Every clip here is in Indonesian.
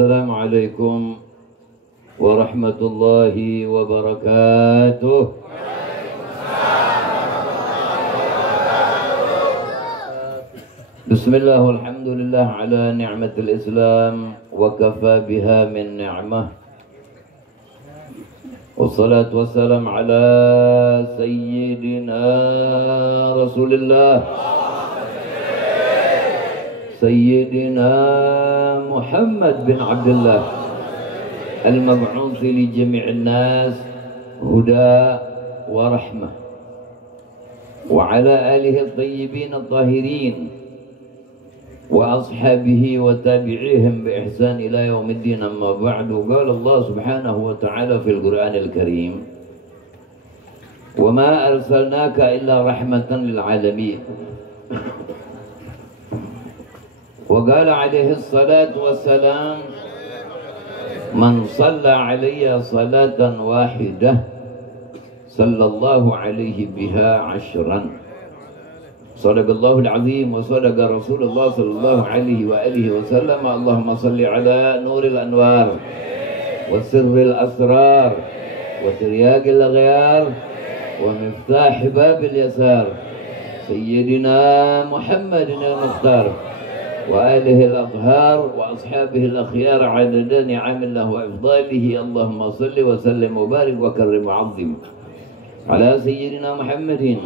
Assalamualaikum warahmatullahi wabarakatuh. Bismillah walhamdulillah ala ni'matil Islam wa kafa biha min ni'mah. Wassalatu wassalam ala sayyidina Rasulillah Sayyidina Muhammad bin Abdullah al-mab'uth li jami'in nas huda wa rahmah wa ala alihi at-tayyibin at-tahirin wa ashabihi wa tabi'ihim bi ihsan ila yaumiddin. Amma ba'du. Qala Allah subhanahu wa ta'ala fil Qur'anil Karim, wa ma arsalnaka illa rahmatan lil alamin. Wa qala alaihi salatu wassalam, man shalla alayya salatan wahidah sallallahu alaihi biha ashran. Sadaqallahul azim wa sadaqa Rasulullah sallallahu alaihi wa alihi wasallam. Allahumma salli ala nuril anwar wa sirril asrar wa tiryaqil aghyar wa miftah babil yasar sayyidina Muhammadin al-Mukhtar wa alihi al-athhar wa ashabihi al-akhyar adada ni'amillah wa ifdalihi. Allahumma salli wa sallim wa barik wa karrim wa azim ala sayyidina Muhammadin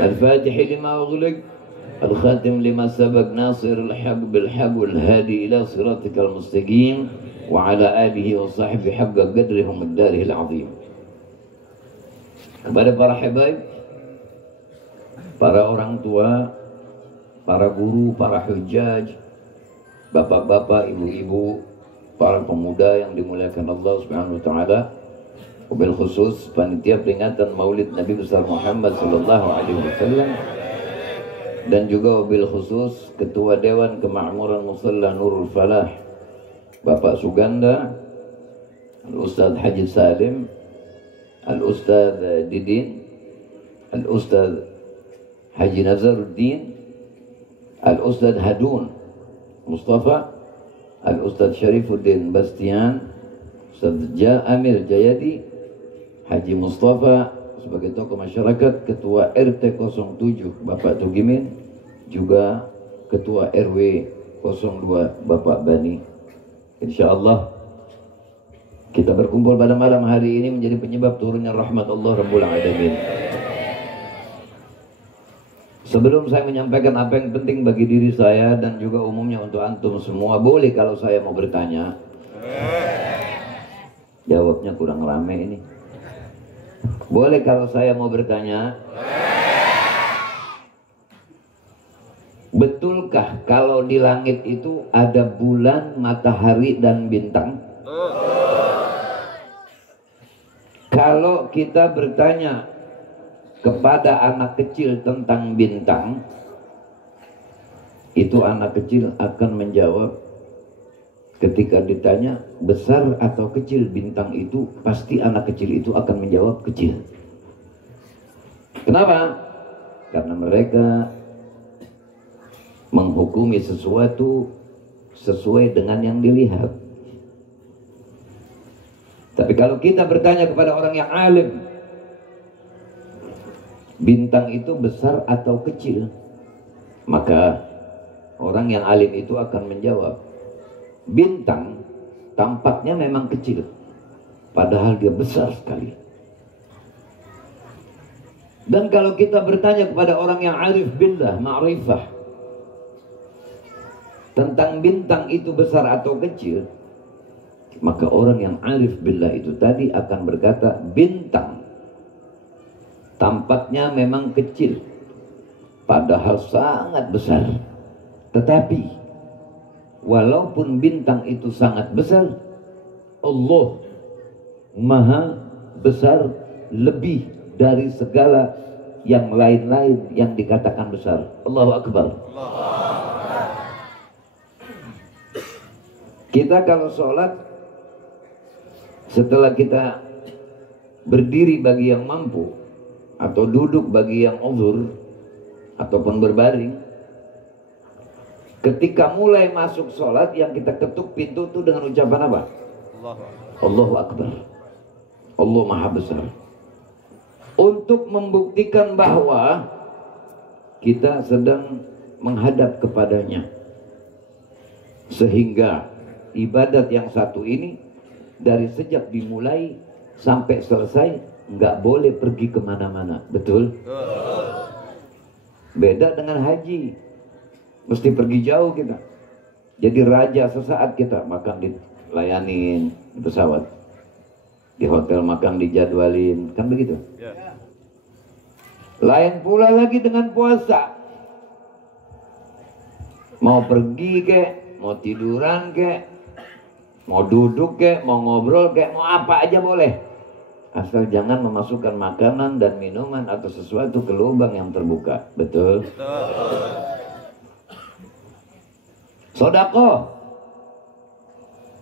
الفاتح لما أغلق الخاتم لما سبق ناصر الحق بالحق والهادي إلى صراطك المستقيم وعلى آله وصحبه حق قدرهم الداره العظيم. Kepada para habaib, para orang tua, para guru, para hujjaj, bapak-bapak, ibu-ibu, para pemuda yang dimuliakan Allah Subhanahu wa taala, wabil khusus panitia peringatan Maulid Nabi besar Muhammad sallallahu alaihi wasallam, dan juga wabil khusus Ketua Dewan Kemakmuran Musalla Nurul Falah Bapak Suganda, Al-Ustaz Haji Salim, Al-Ustaz Didin, Al-Ustaz Haji Nazaruddin, Al-Ustaz Hadun Mustafa, Al-Ustaz Syarifuddin Bastian, Ustaz Amir Jayadi, Haji Mustafa sebagai tokoh masyarakat, Ketua RT 07 Bapak Tugimin, juga Ketua RW 02 Bapak Bani. InsyaAllah kita berkumpul pada malam hari ini menjadi penyebab turunnya rahmat Allah Rabbul Alamin. Sebelum saya menyampaikan apa yang penting bagi diri saya dan juga umumnya untuk antum semua, boleh kalau saya mau bertanya? Jawabnya kurang rame ini. Boleh kalau saya mau bertanya? Betulkah kalau di langit itu ada bulan, matahari, dan bintang? Kalau kita bertanya kepada anak kecil tentang bintang, itu anak kecil akan menjawab, ketika ditanya besar atau kecil bintang itu, pasti anak kecil itu akan menjawab kecil. Kenapa? Karena mereka menghukumi sesuatu sesuai dengan yang dilihat. Tapi kalau kita bertanya kepada orang yang alim, bintang itu besar atau kecil, maka orang yang alim itu akan menjawab, bintang tampaknya memang kecil, padahal dia besar sekali. Dan kalau kita bertanya kepada orang yang arif billah, ma'rifah, tentang bintang itu besar atau kecil, maka orang yang arif billah itu tadi akan berkata, bintang tampaknya memang kecil, padahal sangat besar. Tetapi walaupun bintang itu sangat besar, Allah maha besar lebih dari segala yang lain-lain yang dikatakan besar. Allahu Akbar. Kita kalau sholat, setelah kita berdiri bagi yang mampu, atau duduk bagi yang uzur, ataupun berbaring, Ketika mulai masuk sholat, yang kita ketuk pintu itu dengan ucapan apa? Allahu Akbar. Allah Maha Besar. Untuk membuktikan bahwa kita sedang menghadap kepadanya. Sehingga ibadat yang satu ini dari sejak dimulai sampai selesai nggak boleh pergi kemana-mana. Betul? Beda dengan haji. Mesti pergi jauh kita. Jadi raja sesaat kita, makan dilayanin di pesawat, di hotel makan dijadwalin, kan begitu. Lain pula lagi dengan puasa. Mau pergi kek, mau tiduran kek, mau duduk kek, mau ngobrol kek, mau apa aja boleh, asal jangan memasukkan makanan dan minuman atau sesuatu ke lubang yang terbuka. Betul? Sodako,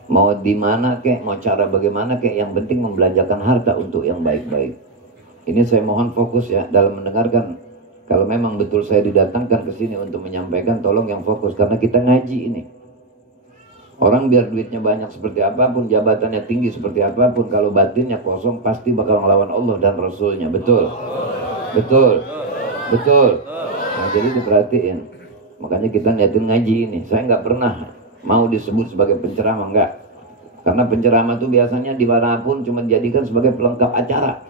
mau di mana kek, mau cara bagaimana kek, yang penting membelanjakan harta untuk yang baik-baik. Ini saya mohon fokus ya dalam mendengarkan. Kalau memang betul saya didatangkan ke sini untuk menyampaikan, tolong yang fokus, karena kita ngaji ini. Orang biar duitnya banyak seperti apapun, jabatannya tinggi seperti apapun, kalau batinnya kosong pasti bakal melawan Allah dan Rasulnya. Betul? Betul? Betul? Nah, jadi diperhatiin. Makanya kita niatin ngaji ini. Saya nggak pernah mau disebut sebagai penceramah, enggak. Karena penceramah itu biasanya dimanapun cuma dijadikan sebagai pelengkap acara.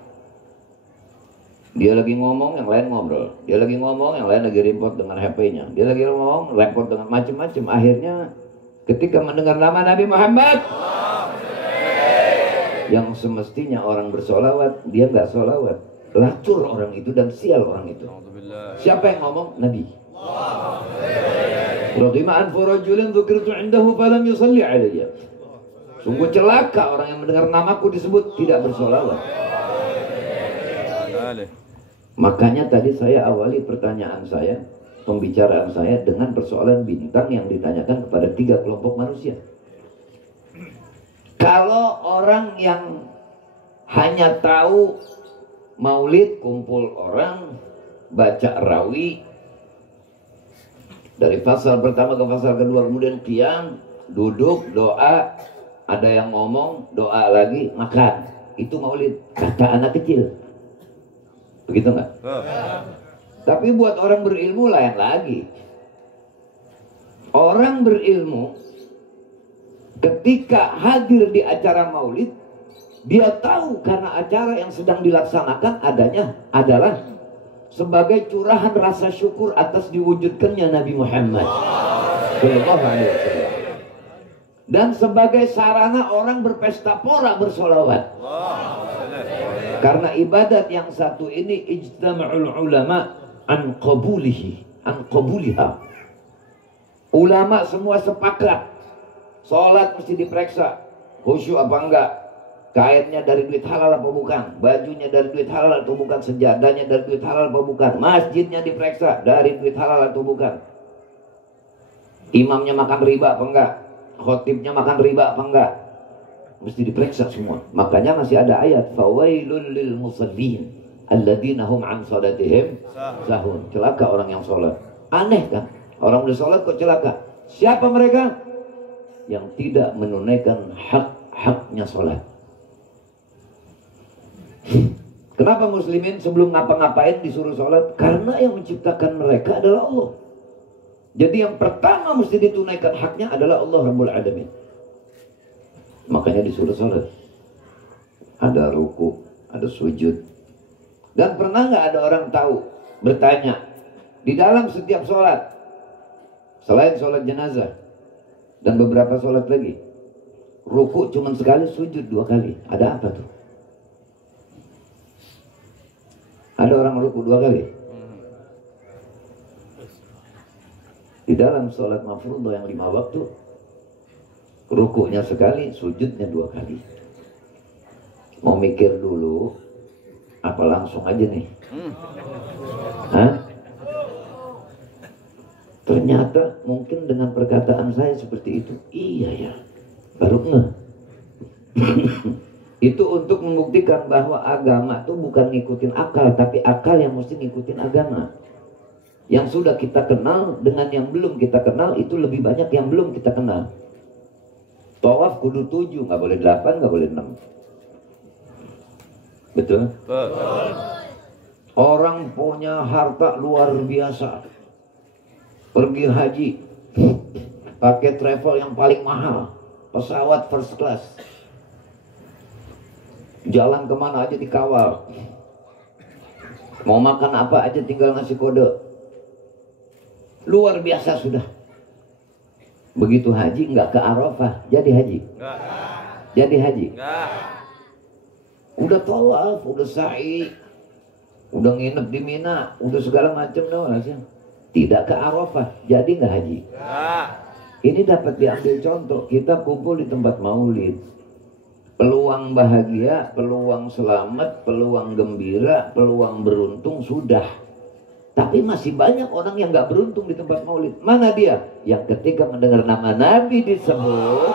Dia lagi ngomong, yang lain ngobrol. Dia lagi ngomong, yang lain lagi report dengan HP-nya. Dia lagi ngomong, report dengan macam-macam. Akhirnya ketika mendengar nama Nabi Muhammad, yang semestinya orang bersolawat, dia nggak solawat. Lacur orang itu dan sial orang itu. Siapa yang ngomong? Nabi. Radhima'an furajulin dzukirtu indahu falam yusalli alayya. Sungguh celaka orang yang mendengar namaku disebut tidak bersolawat. Makanya tadi saya awali pertanyaan saya, pembicaraan saya dengan persoalan bintang yang ditanyakan kepada 3 kelompok manusia. Kalau orang yang hanya tahu maulid, kumpul orang, baca rawi, dari fasal pertama ke fasal kedua, kemudian qiyam, duduk, doa, ada yang ngomong, doa lagi, makan. Itu maulid, kata anak kecil. Begitu enggak? Tapi buat orang berilmu lain lagi. Orang berilmu ketika hadir di acara maulid, dia tahu karena acara yang sedang dilaksanakan adalah sebagai curahan rasa syukur atas diwujudkannya Nabi Muhammad Sallallahu Alaihi Wasallam, dan sebagai sarana orang berpesta pora bersolawat. Karena ibadat yang satu ini ijtama'ul ulama an qabuliha. Ulama semua sepakat sholat mesti diperiksa khusyuk apa enggak, kainnya dari duit halal apa bukan, bajunya dari duit halal atau bukan, sejadahnya dari duit halal apa bukan, masjidnya diperiksa dari duit halal atau bukan, imamnya makan riba apa enggak, khotibnya makan riba apa enggak, mesti diperiksa semua. Makanya masih ada ayat fawailul lil musallin alladzina hum an salatihim sahun. Celaka orang yang sholat. Aneh kan, orang udah sholat kok celaka. Siapa mereka? Yang tidak menunaikan hak-haknya sholat. Kenapa muslimin sebelum ngapa-ngapain disuruh sholat? Karena yang menciptakan mereka adalah Allah. Jadi yang pertama mesti ditunaikan haknya adalah Allah Rabbul Alamin. Makanya disuruh sholat. Ada ruku, ada sujud. Dan pernah nggak ada orang tahu, bertanya, di dalam setiap sholat, selain sholat jenazah dan beberapa sholat lagi, ruku cuma sekali, sujud 2 kali. Ada apa tuh? Ada orang ruku 2 kali? Di dalam sholat mafruḍah yang 5 waktu, rukunya sekali, sujudnya 2 kali. Mau mikir dulu, apa langsung aja nih? Hah? Ternyata mungkin dengan perkataan saya seperti itu, iya ya, baru ngeh. Itu untuk membuktikan bahwa agama itu bukan ngikutin akal, tapi akal yang mesti ngikutin agama. Yang sudah kita kenal dengan yang belum kita kenal itu lebih banyak yang belum kita kenal. Tawaf kudu 7, nggak boleh 8, nggak boleh 6. Betul? Betul. Orang punya harta luar biasa, pergi haji, pakai travel yang paling mahal, pesawat first class, jalan kemana aja dikawal, mau makan apa aja tinggal ngasih kode, luar biasa sudah. Begitu haji nggak ke Arafah, jadi haji? Enggak. Jadi haji? Enggak. Udah tawaf, udah sa'i, udah nginep di Mina, udah segala macam sih. Tidak ke Arafah, jadi nggak haji? Enggak. Ini dapat diambil contoh. Kita kumpul di tempat maulid, peluang bahagia, peluang selamat, peluang gembira, peluang beruntung sudah. Tapi masih banyak orang yang nggak beruntung di tempat maulid. Mana dia? Yang ketika mendengar nama Nabi disebut,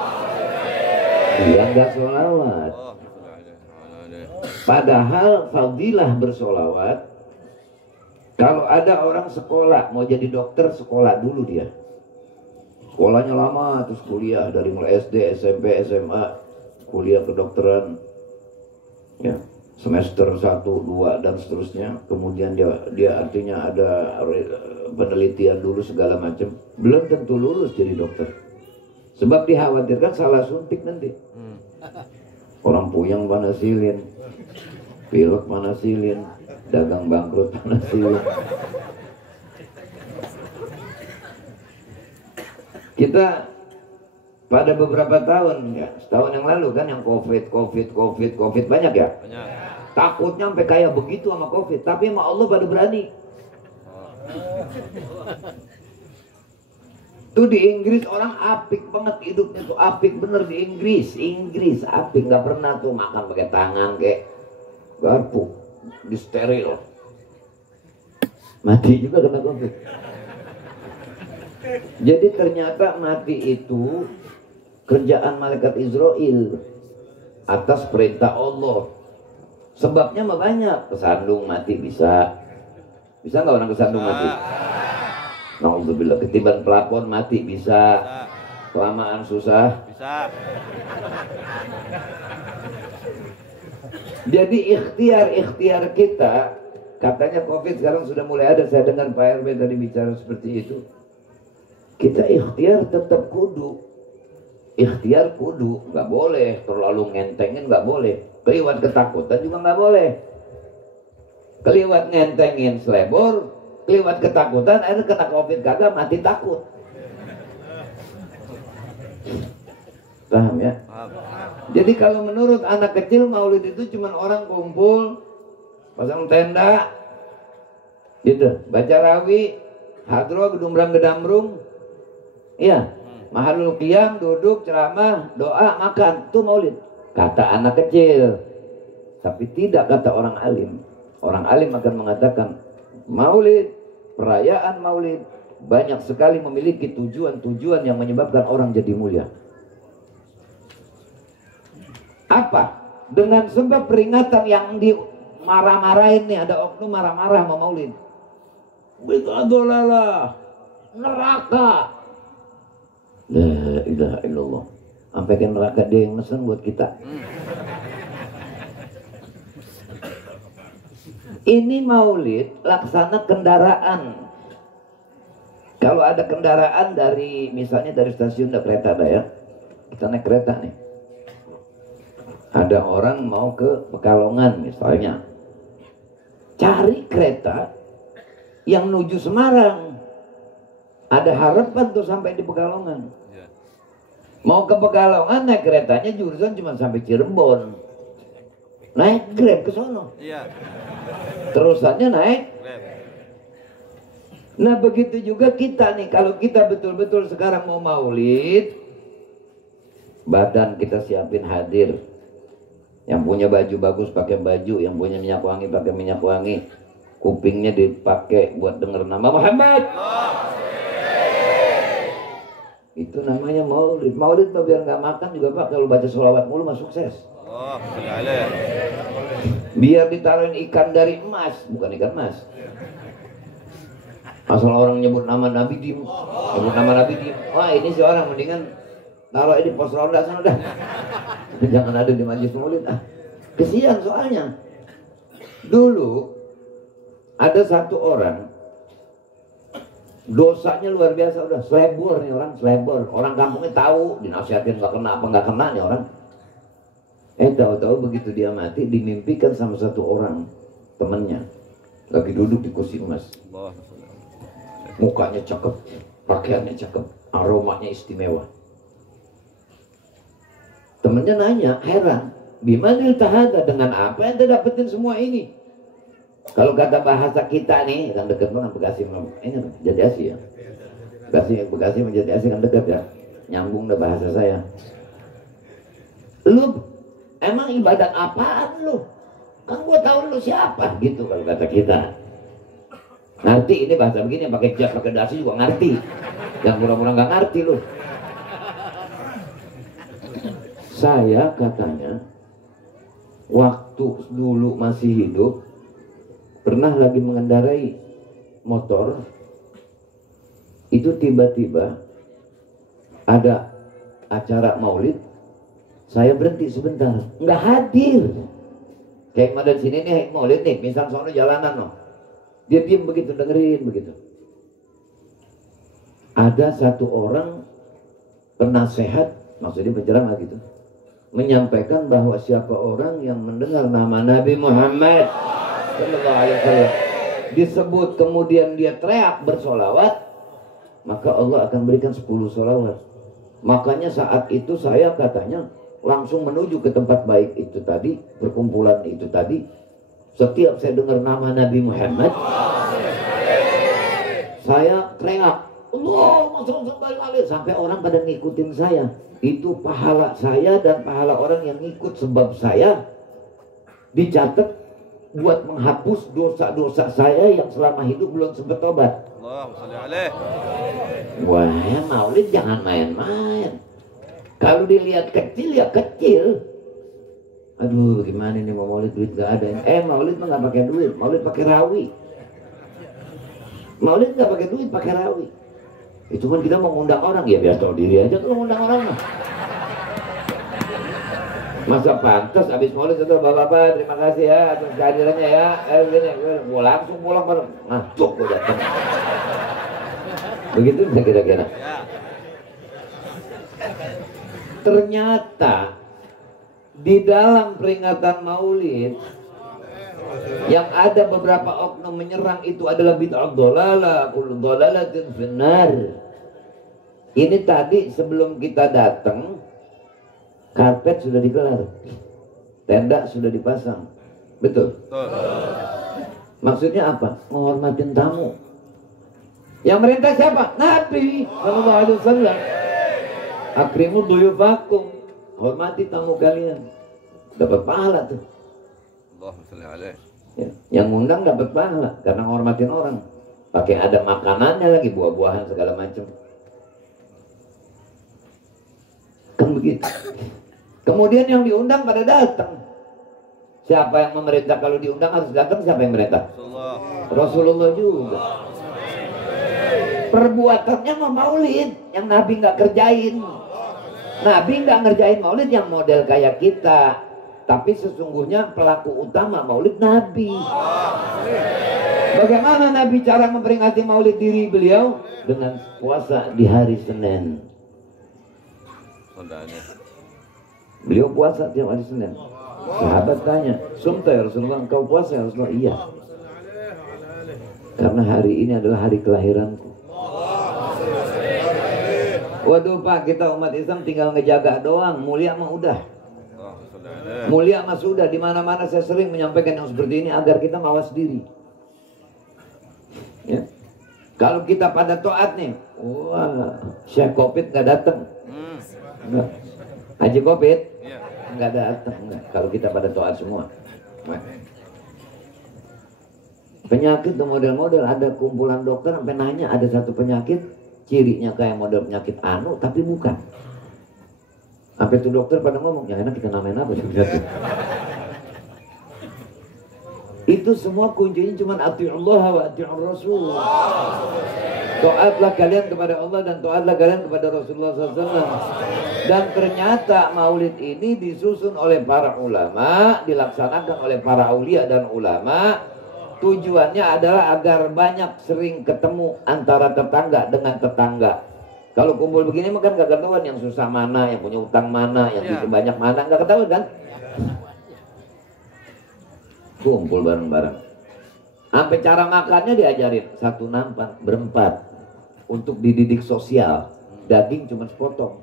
dia nggak sholawat. Padahal fadilah bersolawat. Kalau ada orang sekolah mau jadi dokter, sekolah dulu dia. Sekolahnya lama, terus kuliah dari mulai SD, SMP, SMA, kuliah kedokteran. Ya. Semester 1, 2 dan seterusnya. Kemudian dia artinya ada penelitian dulu segala macam. Belum tentu lulus jadi dokter. Sebab dikhawatirkan salah suntik nanti. Orang puyeng panasilin, pilek panasilin, dagang bangkrut panasilin. Kita pada beberapa tahun ya, setahun yang lalu kan yang COVID banyak ya. Banyak. Takutnya sampai kayak begitu sama COVID, tapi sama Allah pada berani. Tuh di Inggris orang apik banget hidupnya tuh, apik bener di Inggris apik, nggak pernah tuh makan pakai tangan kayak garpu, di steril. Mati juga kena COVID. Jadi ternyata mati itu kerjaan malaikat Israel atas perintah Allah. Sebabnya mah banyak, kesandung mati bisa nggak orang kesandung mati? Nauzubillah, ketiban pelakon mati bisa, kelamaan susah bisa. Jadi ikhtiar kita, katanya COVID sekarang sudah mulai ada. Saya dengar Pak RW tadi bicara seperti itu. Kita ikhtiar tetap kudu, nggak boleh terlalu ngentengin, nggak boleh. Keliwat ketakutan juga nggak boleh. Keliwat ngentengin selebor, keliwat ketakutan, akhirnya kena COVID kagak, mati takut. Paham ya? Jadi kalau menurut anak kecil maulid itu cuma orang kumpul, pasang tenda, gitu, baca rawi, hadroh, gedumbrang-gedambrung, iya, mahalul qiyam, duduk, ceramah, doa, makan, itu maulid. Kata anak kecil, tapi tidak kata orang alim. Orang alim akan mengatakan maulid, perayaan maulid banyak sekali memiliki tujuan-tujuan yang menyebabkan orang jadi mulia. Apa? Dengan sebab peringatan yang dimarah-marahin nih, ada oknum marah-marah sama maulid. Bid'ah, neraka. La ilaha illallah. Sampai ke neraka dia yang mesen buat kita. Ini maulid laksana kendaraan. Kalau ada kendaraan dari, misalnya dari stasiun ada kereta ada ya, kita naik kereta nih. Ada orang mau ke Pekalongan misalnya, cari kereta yang menuju Semarang. Ada harapan tuh sampai di Pekalongan. Mau ke Pekalongan naik keretanya jurusan cuma sampai Cirebon. Naik Grab ke sono. Iya. Terusannya naik Grab. Nah begitu juga kita nih, kalau kita betul-betul sekarang mau maulid, badan kita siapin hadir. Yang punya baju bagus pakai baju, yang punya minyak wangi pakai minyak wangi, kupingnya dipakai buat denger nama Muhammad. Itu namanya maulid. Maulid biar nggak makan juga Pak, kalau baca sholawat mulu mah sukses. Oh, biar ditaruhin ikan dari emas, bukan ikan emas. Asal orang nyebut nama Nabi diem, nyebut nama Nabi diem. Wah ini si orang mendingan taruh ini pos ronda sana dah. Jangan ada di majelis maulid. Kesian soalnya. Dulu ada satu orang dosanya luar biasa, udah selebor nih orang, selebor. Orang kampungnya tahu, dinasihatin nggak kena apa nggak kena nih orang. Tahu-tahu begitu dia mati dimimpikan sama satu orang temennya lagi duduk di kursi emas. Mukanya cakep, pakaiannya cakep, aromanya istimewa. Temennya nanya, heran, bimanil tahada, dengan apa ente dapetin semua ini? Kalau kata bahasa kita nih, kan dekat banget Bekasi, ini Jati Asih ya. Bekasi menjadi Asih kan dekat ya. Nyambung dah bahasa saya. Lu emang ibadat apaan lu? Kan gua tahu lu siapa gitu kalau kata kita. Ngerti ini bahasa begini pakai jas pakai dasi juga ngerti. Yang pura-pura nggak ngerti lu. Saya katanya waktu dulu masih hidup pernah lagi mengendarai motor, itu tiba-tiba ada acara maulid, saya berhenti sebentar, nggak hadir. Kayak ada di sini nih maulid nih, misal sono jalanan no, dia diam begitu dengerin begitu. Ada satu orang penasehat, maksudnya penceramah gitu, menyampaikan bahwa siapa orang yang mendengar nama Nabi Muhammad Sallallahu Alaihi Wasallam disebut kemudian dia teriak bersolawat, maka Allah akan berikan 10 solawat. Makanya saat itu saya katanya langsung menuju ke tempat baik itu tadi, perkumpulan itu tadi. Setiap saya dengar nama Nabi Muhammad, saya teriak Allahumma sholli alaihi, sampai orang pada ngikutin saya. Itu pahala saya dan pahala orang yang ngikut sebab saya dicatat buat menghapus dosa-dosa saya yang selama hidup belum sempat tobat. Allahumma sholli alaihi. Wah, maulid jangan main-main. Kalau dilihat kecil ya kecil. Aduh, gimana ini mau maulid duit gak ada. Maulid mah nggak pakai duit, maulid pakai rawi. Maulid nggak pakai duit, pakai rawi. Itu kan kita mau ngundang orang, ya biar tahu diri aja kalau ngundang orang mah. Masa pantas habis maulid itu bapak-bapak terima kasih ya atas kehadirannya ya. Gini, gue langsung pulang baru ngantuk gue datang. Begitu bisa kira-kira. Ternyata di dalam peringatan maulid yang ada beberapa oknum menyerang itu adalah bid'ah dhalalah, kullu dhalalatin finnar. Ini tadi sebelum kita datang, karpet sudah digelar, tenda sudah dipasang, betul? Maksudnya apa? Menghormatin tamu. Yang merintah siapa? Nabi Sallallahu Alaihi Wasallam. Akrimu duyufakum, hormati tamu kalian, dapat pahala tuh. Ya, yang ngundang dapat pahala karena menghormatin orang. Pakai ada makanannya lagi, buah-buahan segala macam. Kan begitu. Kemudian yang diundang pada datang. Siapa yang memerintah kalau diundang harus datang? Siapa yang merintah? Rasulullah juga. Perbuatannya mau maulid yang Nabi nggak kerjain. Nabi nggak ngerjain maulid yang model kayak kita. Tapi sesungguhnya pelaku utama maulid Nabi. Bagaimana Nabi cara memperingati maulid diri beliau? Dengan puasa di hari Senin. Beliau puasa tiap hari Senin. Sahabat tanya, "Sumta ya Rasulullah, engkau puasa ya Rasulullah?" Iya. Karena hari ini adalah hari kelahiranku. Waduh Pak, kita umat Islam tinggal ngejaga doang, mulia mah udah. Mulia mah sudah. Di mana-mana saya sering menyampaikan yang seperti ini agar kita mawas diri. Ya. Kalau kita pada taat nih, wah, Syekh Kopit nggak datang. Enggak. Haji Kopit nggak datang. Kalau kita pada taat semua. Penyakit tuh model-model, ada kumpulan dokter sampai nanya ada satu penyakit cirinya kayak model penyakit anu tapi bukan. Sampai tuh dokter pada ngomong, yang enak kita namain apa? Itu Itu semua kuncinya cuma atiullah wa atiur rasul. Taatlah kalian kepada Allah dan taatlah kalian kepada Rasulullah SAW. Dan ternyata maulid ini disusun oleh para ulama, dilaksanakan oleh para aulia dan ulama. Tujuannya adalah agar banyak sering ketemu antara tetangga dengan tetangga. Kalau kumpul begini kan gak ketahuan yang susah mana, yang punya utang mana, yang butuh banyak mana, gak ketahuan kan? Kumpul bareng-bareng. Sampai cara makannya diajarin, satu nampan berempat. Untuk dididik sosial, daging cuma sepotong.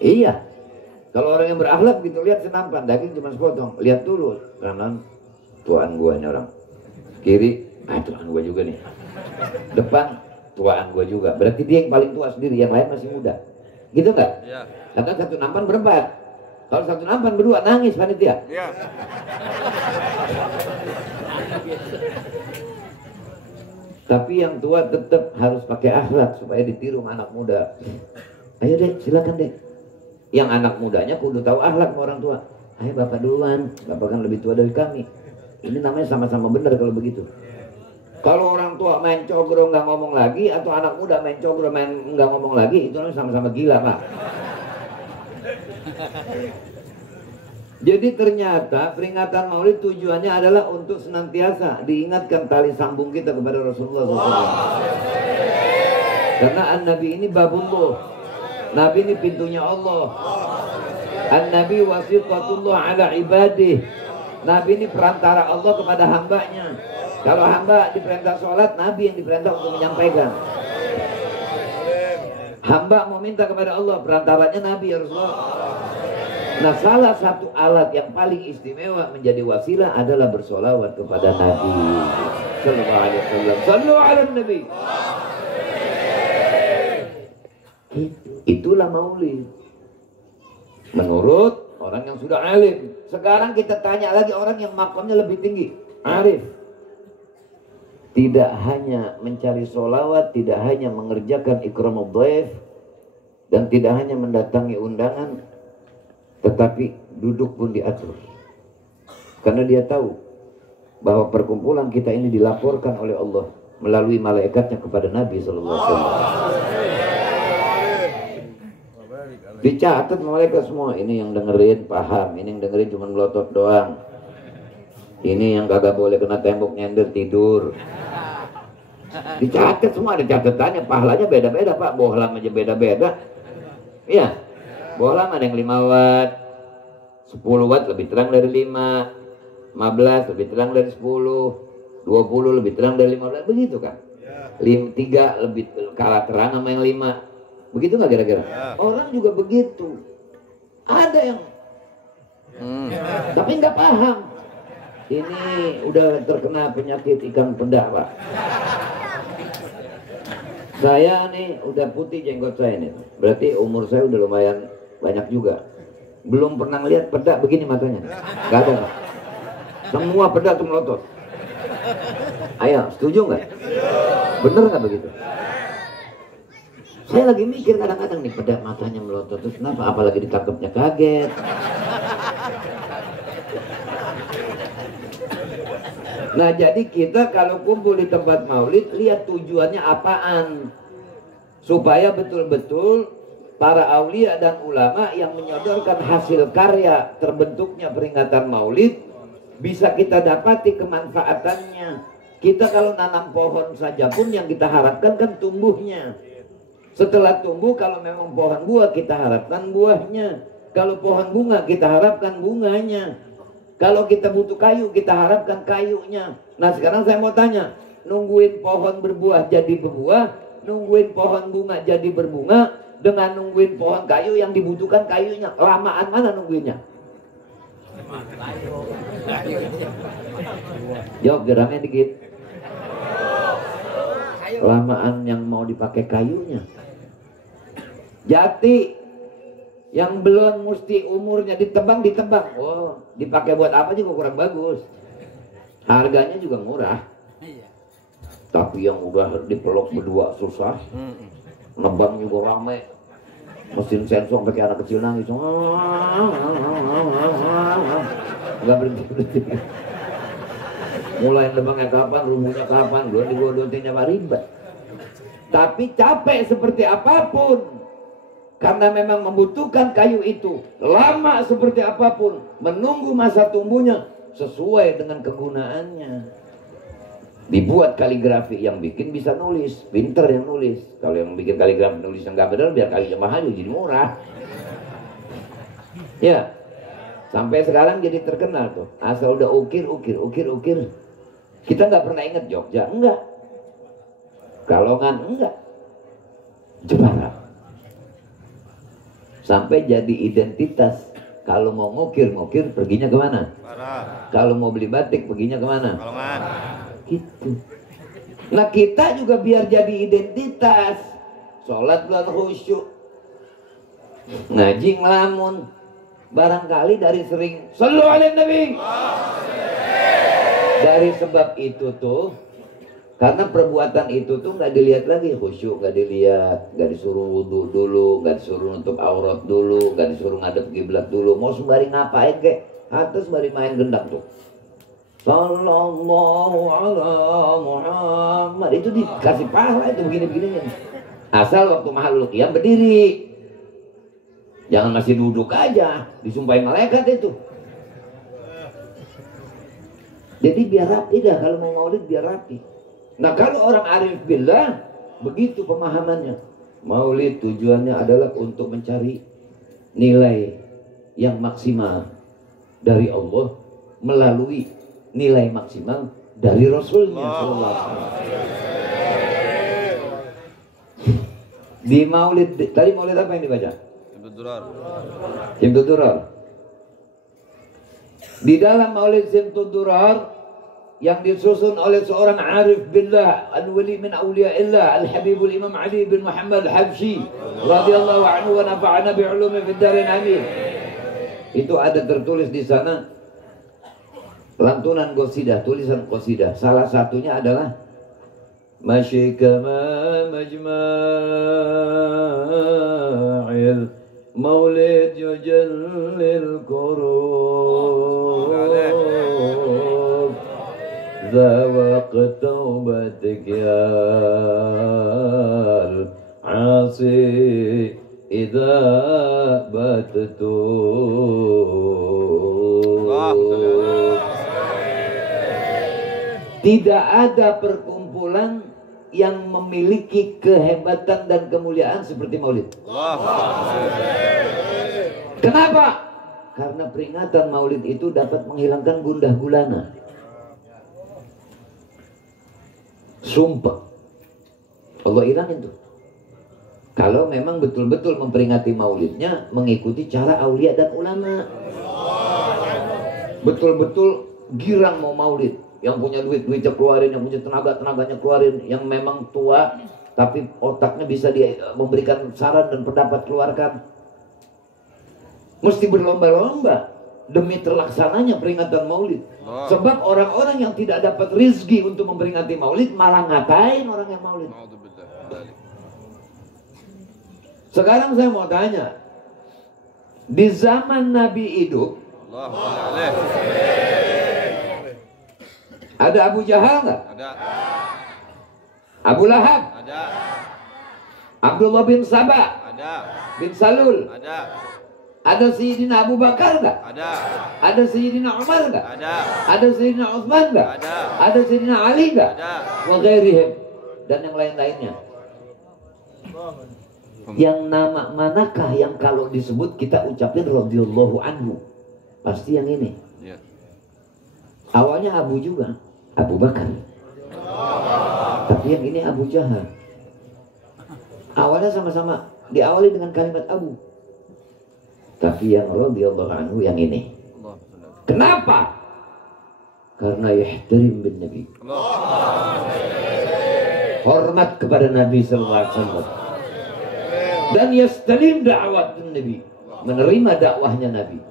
Iya. Kalau orang yang berakhlak gitu, lihat senampan, daging cuma sepotong. Lihat dulu, kanan tuaan gua nih orang. Kiri, tuaan gua juga nih. Depan, tuaan gua juga. Berarti dia yang paling tua sendiri, yang lain masih muda. Gitu nggak? Iya. Karena satu nampan berempat. Kalau satu nampan berdua nangis panitia. Iya. Tapi yang tua tetap harus pakai akhlak supaya ditiru sama anak muda. Ayo deh, silakan deh. Yang anak mudanya kudu tahu akhlak sama orang tua. Ayo bapak duluan, bapak kan lebih tua dari kami. Ini namanya sama-sama benar kalau begitu. Kalau orang tua main cogro nggak ngomong lagi, atau anak muda main cogro nggak ngomong lagi, itu namanya sama-sama gila, Pak. Jadi ternyata peringatan maulid tujuannya adalah untuk senantiasa diingatkan tali sambung kita kepada Rasulullah SAW. Karena An-Nabi ini babullah, Nabi ini pintunya Allah. An-Nabi wasiqatullah ala ibadih, Nabi ini perantara Allah kepada hambanya. Kalau hamba diperintah sholat, Nabi yang diperintah untuk menyampaikan. Hamba mau minta kepada Allah, perantaranya Nabi ya Rasulullah. Nah, salah satu alat yang paling istimewa menjadi wasilah adalah bersolawat kepada Nabi Sallallahu Alaihi Wasallam. Sallu ala Nabi. Itulah maulid. Menurut orang yang sudah alim. Sekarang kita tanya lagi orang yang makamnya lebih tinggi, arif. Tidak hanya mencari solawat, tidak hanya mengerjakan ikramul dhaif, dan tidak hanya mendatangi undangan, tetapi duduk pun diatur. Karena dia tahu bahwa perkumpulan kita ini dilaporkan oleh Allah melalui malaikatnya kepada Nabi Sallallahu Alaihi Wasallam. Dicatat malaikat semua. Ini yang dengerin paham, ini yang dengerin cuma melotot doang. Ini yang kagak boleh kena tembok nyender tidur. Dicatat semua, ada catatannya. Pahalanya beda-beda Pak, bohlam aja beda-beda. Iya, bohlam ada yang 5 watt, 10 watt lebih terang dari 5, 15 lebih terang dari 10, 20 lebih terang dari 15, begitu kan? 3 lebih kalah terang sama yang 5, begitu nggak kira-kira? Orang juga begitu. Ada yang tapi nggak paham. Ini udah terkena penyakit ikan peda Pak. Saya nih udah putih jenggot saya nih, berarti umur saya udah lumayan banyak juga. Belum pernah ngeliat peda begini matanya, nggak ada Pak. Semua peda tuh melotot. Ayo, setuju nggak? Bener nggak begitu? Saya lagi mikir kadang-kadang nih, peda matanya melotot terus kenapa? Apalagi ditangkapnya kaget. Nah, jadi kita kalau kumpul di tempat maulid, lihat tujuannya apaan. Supaya betul-betul para aulia dan ulama yang menyodorkan hasil karya terbentuknya peringatan maulid, bisa kita dapati kemanfaatannya. Kita kalau nanam pohon saja pun yang kita harapkan kan tumbuhnya. Setelah tumbuh, kalau memang pohon buah, kita harapkan buahnya. Kalau pohon bunga, kita harapkan bunganya. Kalau kita butuh kayu, kita harapkan kayunya. Nah, sekarang saya mau tanya, nungguin pohon berbuah jadi berbuah, nungguin pohon bunga jadi berbunga, dengan nungguin pohon kayu yang dibutuhkan kayunya, lamaan mana nungguinnya? Jawab geramnya dikit. Lamaan yang mau dipakai kayunya. Jati yang belum mesti umurnya ditebang. Oh, dipakai buat apa juga kurang bagus. Harganya juga murah. Tapi yang udah dipeluk berdua susah. Nebang juga rame. Mesin sensor pakai anak kecil nangis. Nggak berhenti. Mulai nebangnya kapan, rumusnya kapan, gue digodotinnya Pak ribet. Tapi capek seperti apapun, karena memang membutuhkan kayu itu, lama seperti apapun, menunggu masa tumbuhnya sesuai dengan kegunaannya. Dibuat kaligrafi, yang bikin bisa nulis, pinter yang nulis. Kalau yang bikin kaligrafi nulis yang nggak benar, biar kalinya mahal jadi murah. Ya, sampai sekarang jadi terkenal tuh. Asal udah ukir. Kita nggak pernah ingat Jogja, enggak. Kalongan, enggak. Jepara. Sampai jadi identitas. Kalau mau ngukir perginya kemana? Kalau mau beli batik perginya kemana? Kalongan. Gitu. Nah kita juga biar jadi identitas. Sholat bulan khusyuk, ngaji ngelamun, barangkali dari sering sallu ala nabi. Dari sebab itu tuh, karena perbuatan itu tuh nggak dilihat lagi, khusyuk nggak dilihat, nggak disuruh wudhu dulu, nggak disuruh nutup aurat dulu, nggak disuruh ngadep kiblat dulu, mau sembari ngapain kek, atas sembari main gendang tuh. Sallallahu ala Muhammad, itu dikasih pahala itu begini-begini. Asal waktu mahalul qiyam berdiri, jangan masih duduk aja, disumpahin malaikat itu. Jadi biar rapi dah, kalau mau maulid biar rapi. Nah kalau orang arif billah, begitu pemahamannya. Maulid tujuannya adalah untuk mencari nilai yang maksimal dari Allah melalui nilai maksimal dari Rasulnya sallallahu alaihi wasallam. Di maulid, tadi maulid apa yang dibaca? Simtud Durar. Di dalam maulid Simtud Durar yang disusun oleh seorang arif billah, al-wali min awliyaillah, al-habibul imam Ali bin Muhammad al-Habsyi radhiyallahu anhu wa nafa'ana bi'ulumi fid darin amin. Itu ada tertulis di sana lantunan qasidah, tulisan qasidah. Salah satunya adalah Masyikama majma'il maulid yujallil qurub zawaq taubatik ya al-asi idha battu. Tidak ada perkumpulan yang memiliki kehebatan dan kemuliaan seperti maulid. Kenapa? Karena peringatan maulid itu dapat menghilangkan gundah gulana. Sumpah Allah hilangin tuh. Kalau memang betul-betul memperingati maulidnya mengikuti cara aulia dan ulama. Betul-betul girang mau maulid. Yang punya duitnya keluarin, yang punya tenaganya keluarin, yang memang tua tapi otaknya bisa memberikan saran dan pendapat keluarkan. Mesti berlomba-lomba demi terlaksananya peringatan maulid. Sebab orang-orang yang tidak dapat rizki untuk memperingati maulid malah ngatain orang yang maulid. Sekarang saya mau tanya, di zaman Nabi hidup ada Abu Jahal nggak? Ada. Abu Lahab? Ada. Abdullah bin Sabah? Ada. Bin Salul? Ada. Ada Sayyidina Abu Bakar nggak? Ada. Ada Sayyidina Umar nggak? Ada. Ada Sayyidina Utsman nggak? Ada. Ada Sayyidina Ali nggak? Ada. Wa ghairihim, dan yang lain-lainnya. Yang nama manakah yang kalau disebut kita ucapin radhiyallahu anhu? Pasti yang ini. Ya. Awalnya Abu juga, Abu Bakar. Tapi yang ini Abu Jahal. Awalnya sama-sama diawali dengan kalimat Abu. Tapi yang radhiyallahu anhu yang ini. Kenapa? Karena yahtarim bin Nabi. Hormat kepada Nabi sallallahu alaihi wasallam. Dan yastalim da'wat Nabi, menerima dakwahnya Nabi.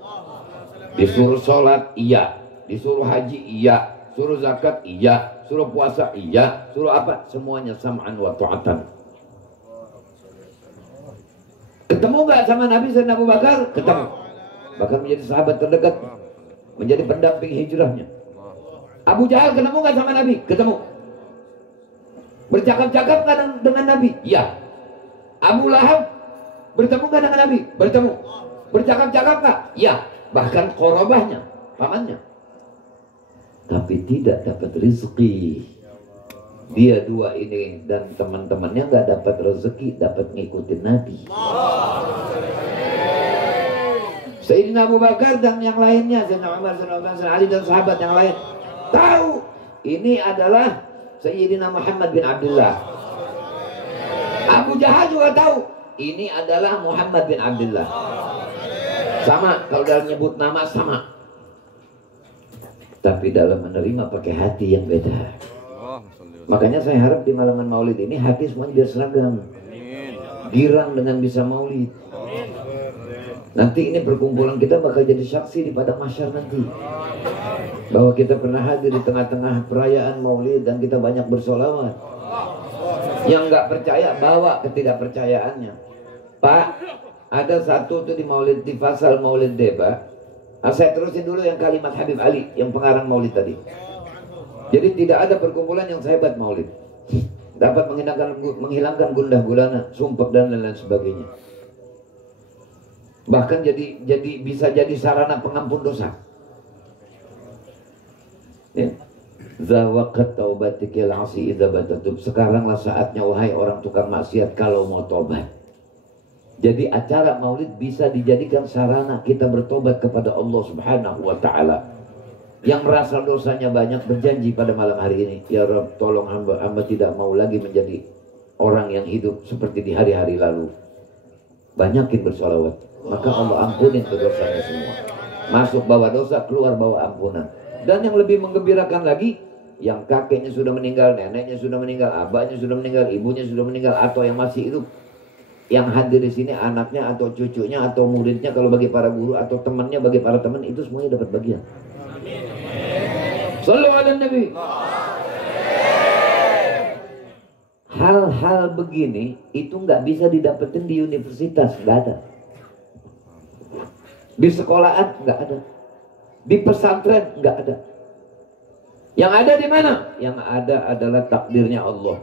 Disuruh sholat iya, disuruh haji iya, suruh zakat iya, suruh puasa iya, suruh apa, semuanya sam'an wa ta'atan. Ketemu gak sama Nabi Sayyidina Abu Bakar? Ketemu. Bahkan menjadi sahabat terdekat. menjadi pendamping hijrahnya. Abu Jahal ketemu nggak sama Nabi? Ketemu. Bercakap-cakap nggak dengan Nabi? Ya. Abu Lahab bertemu nggak dengan Nabi? Bertemu. Bercakap-cakap nggak? Ya. Bahkan korobahnya, pamannya. Tapi tidak dapat rezeki. Dia dua ini dan teman-temannya nggak dapat rezeki, dapat ngikutin Nabi. Sayyidina Abu Bakar dan yang lainnya, Sayyidina Umar, Sayyidina Ali dan sahabat yang lain tahu ini adalah Sayyidina Muhammad bin Abdullah. Abu Jahal juga tahu ini adalah Muhammad bin Abdullah. Sama, kalau dalam nyebut nama sama. Tapi dalam menerima pakai hati yang beda. Makanya saya harap di malaman maulid ini hati semuanya biar seragam. Girang dengan bisa maulid. Nanti ini perkumpulan kita bakal jadi saksi di padang mahsyar nanti. Bahwa kita pernah hadir di tengah-tengah perayaan maulid dan kita banyak bersolawat. Yang nggak percaya bawa ketidakpercayaannya. Pak, ada satu tuh di maulid, di fasal maulid Deba. Saya terusin dulu yang kalimat Habib Ali yang pengarang maulid tadi. Jadi tidak ada perkumpulan yang sehebat maulid. Dapat menghilangkan gundah gulana, sumpah dan lain-lain sebagainya. Bahkan bisa jadi sarana pengampun dosa. Ya. Zawaqat taubatikil asi idza batatub. Sekaranglah saatnya wahai orang tukang maksiat kalau mau tobat. Jadi acara maulid bisa dijadikan sarana kita bertobat kepada Allah Subhanahu wa taala. Yang merasa dosanya banyak berjanji pada malam hari ini, ya Rabb, tolong hamba tidak mau lagi menjadi orang yang hidup seperti di hari-hari lalu. Banyakin bersolawat, maka Allah ampunin dosanya semua. Masuk bawa dosa, keluar bawa ampunan. Dan yang lebih menggembirakan lagi, yang kakeknya sudah meninggal, neneknya sudah meninggal, abahnya sudah meninggal, ibunya sudah meninggal, atau yang masih hidup, yang hadir di sini anaknya atau cucunya atau muridnya, kalau bagi para guru atau temannya bagi para teman, itu semuanya dapat bagian. Sallu ala Nabi. Hal-hal begini itu nggak bisa didapetin di universitas, nggak ada. Di sekolahan nggak ada. Di pesantren nggak ada. Yang ada di mana? Yang ada adalah takdirnya Allah.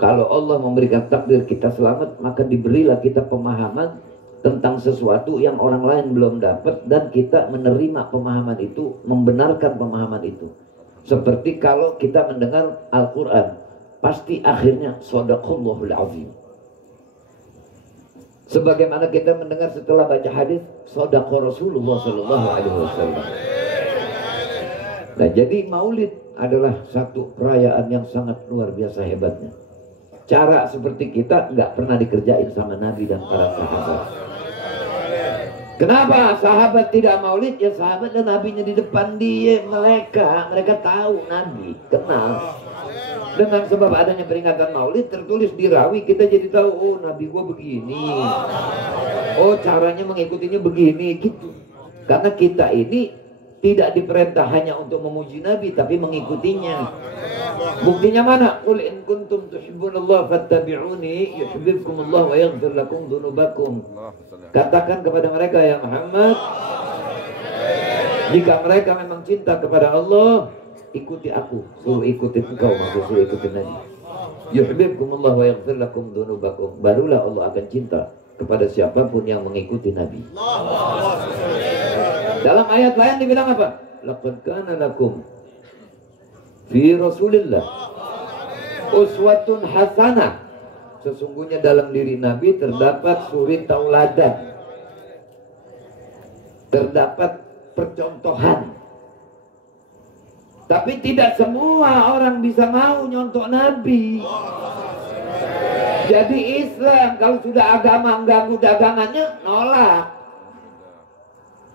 Kalau Allah memberikan takdir kita selamat, maka diberilah kita pemahaman tentang sesuatu yang orang lain belum dapat, dan kita menerima pemahaman itu, membenarkan pemahaman itu. Seperti kalau kita mendengar Al-Quran, pasti akhirnya Shadaqallahul Azim. Sebagaimana kita mendengar setelah baca hadis, Shadaqa Rasulullah Sallallahu Alaihi Wasallam. Nah, jadi maulid adalah satu perayaan yang sangat luar biasa hebatnya. Cara seperti kita nggak pernah dikerjain sama Nabi dan para sahabat. Kenapa sahabat tidak maulid? Ya sahabat dan nabinya di depan dia, mereka tahu Nabi, kenal. Dengan sebab adanya peringatan maulid tertulis di rawi, kita jadi tahu, oh Nabi gua begini, oh caranya mengikutinya begini, gitu. Karena kita ini tidak diperintah hanya untuk memuji Nabi, tapi mengikutinya. Buktinya mana? Qul in kuntum tuhibbunallah fattabi'uni yuhibbukumullah wa yaghfir lakum dzunubakum. Katakan kepada mereka, ya Muhammad, jika mereka memang cinta kepada Allah, ikuti aku. Suruh ikuti engkau, maksud suruh ikuti Nabi. Yuhibbukumullah wa yaghfir lakum dzunubakum. Barulah Allah akan cinta kepada siapapun yang mengikuti Nabi. Dalam ayat lain dibilang apa? Laqad kana lakum fi Rasulillah uswatun hasanah. Sesungguhnya dalam diri Nabi terdapat suri tauladan, terdapat percontohan. Tapi tidak semua orang bisa mau nyontok Nabi. Jadi Islam kalau sudah agama mengganggu dagangannya, nolak.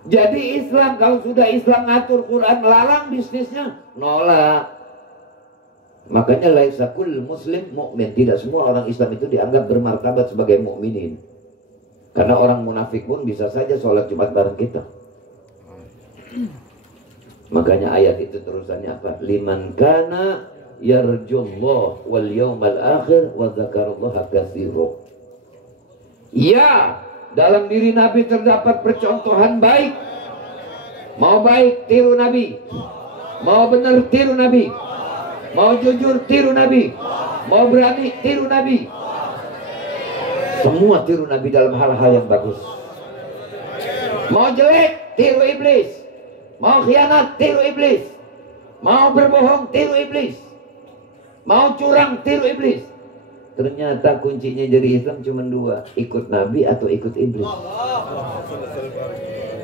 Jadi Islam kalau sudah Islam ngatur Quran melarang bisnisnya, nolak. Makanya laisakul muslim mukmin. Tidak semua orang Islam itu dianggap bermartabat sebagai mukminin. Karena orang munafik pun bisa saja sholat Jumat bareng kita. Makanya ayat itu terusannya apa? Liman kana yarjullah wal yawmal akhir wa dzakarallaha katsira. Ya, dalam diri Nabi terdapat percontohan baik. Mau baik, tiru Nabi. Mau benar, tiru Nabi. Mau jujur, tiru Nabi. Mau berani, tiru Nabi. Semua tiru Nabi dalam hal-hal yang bagus. Mau jelek, tiru iblis. Mau khianat, tiru iblis. Mau berbohong, tiru iblis. Mau curang, tiru iblis. Ternyata kuncinya jadi Islam cuma dua, ikut Nabi atau ikut iblis.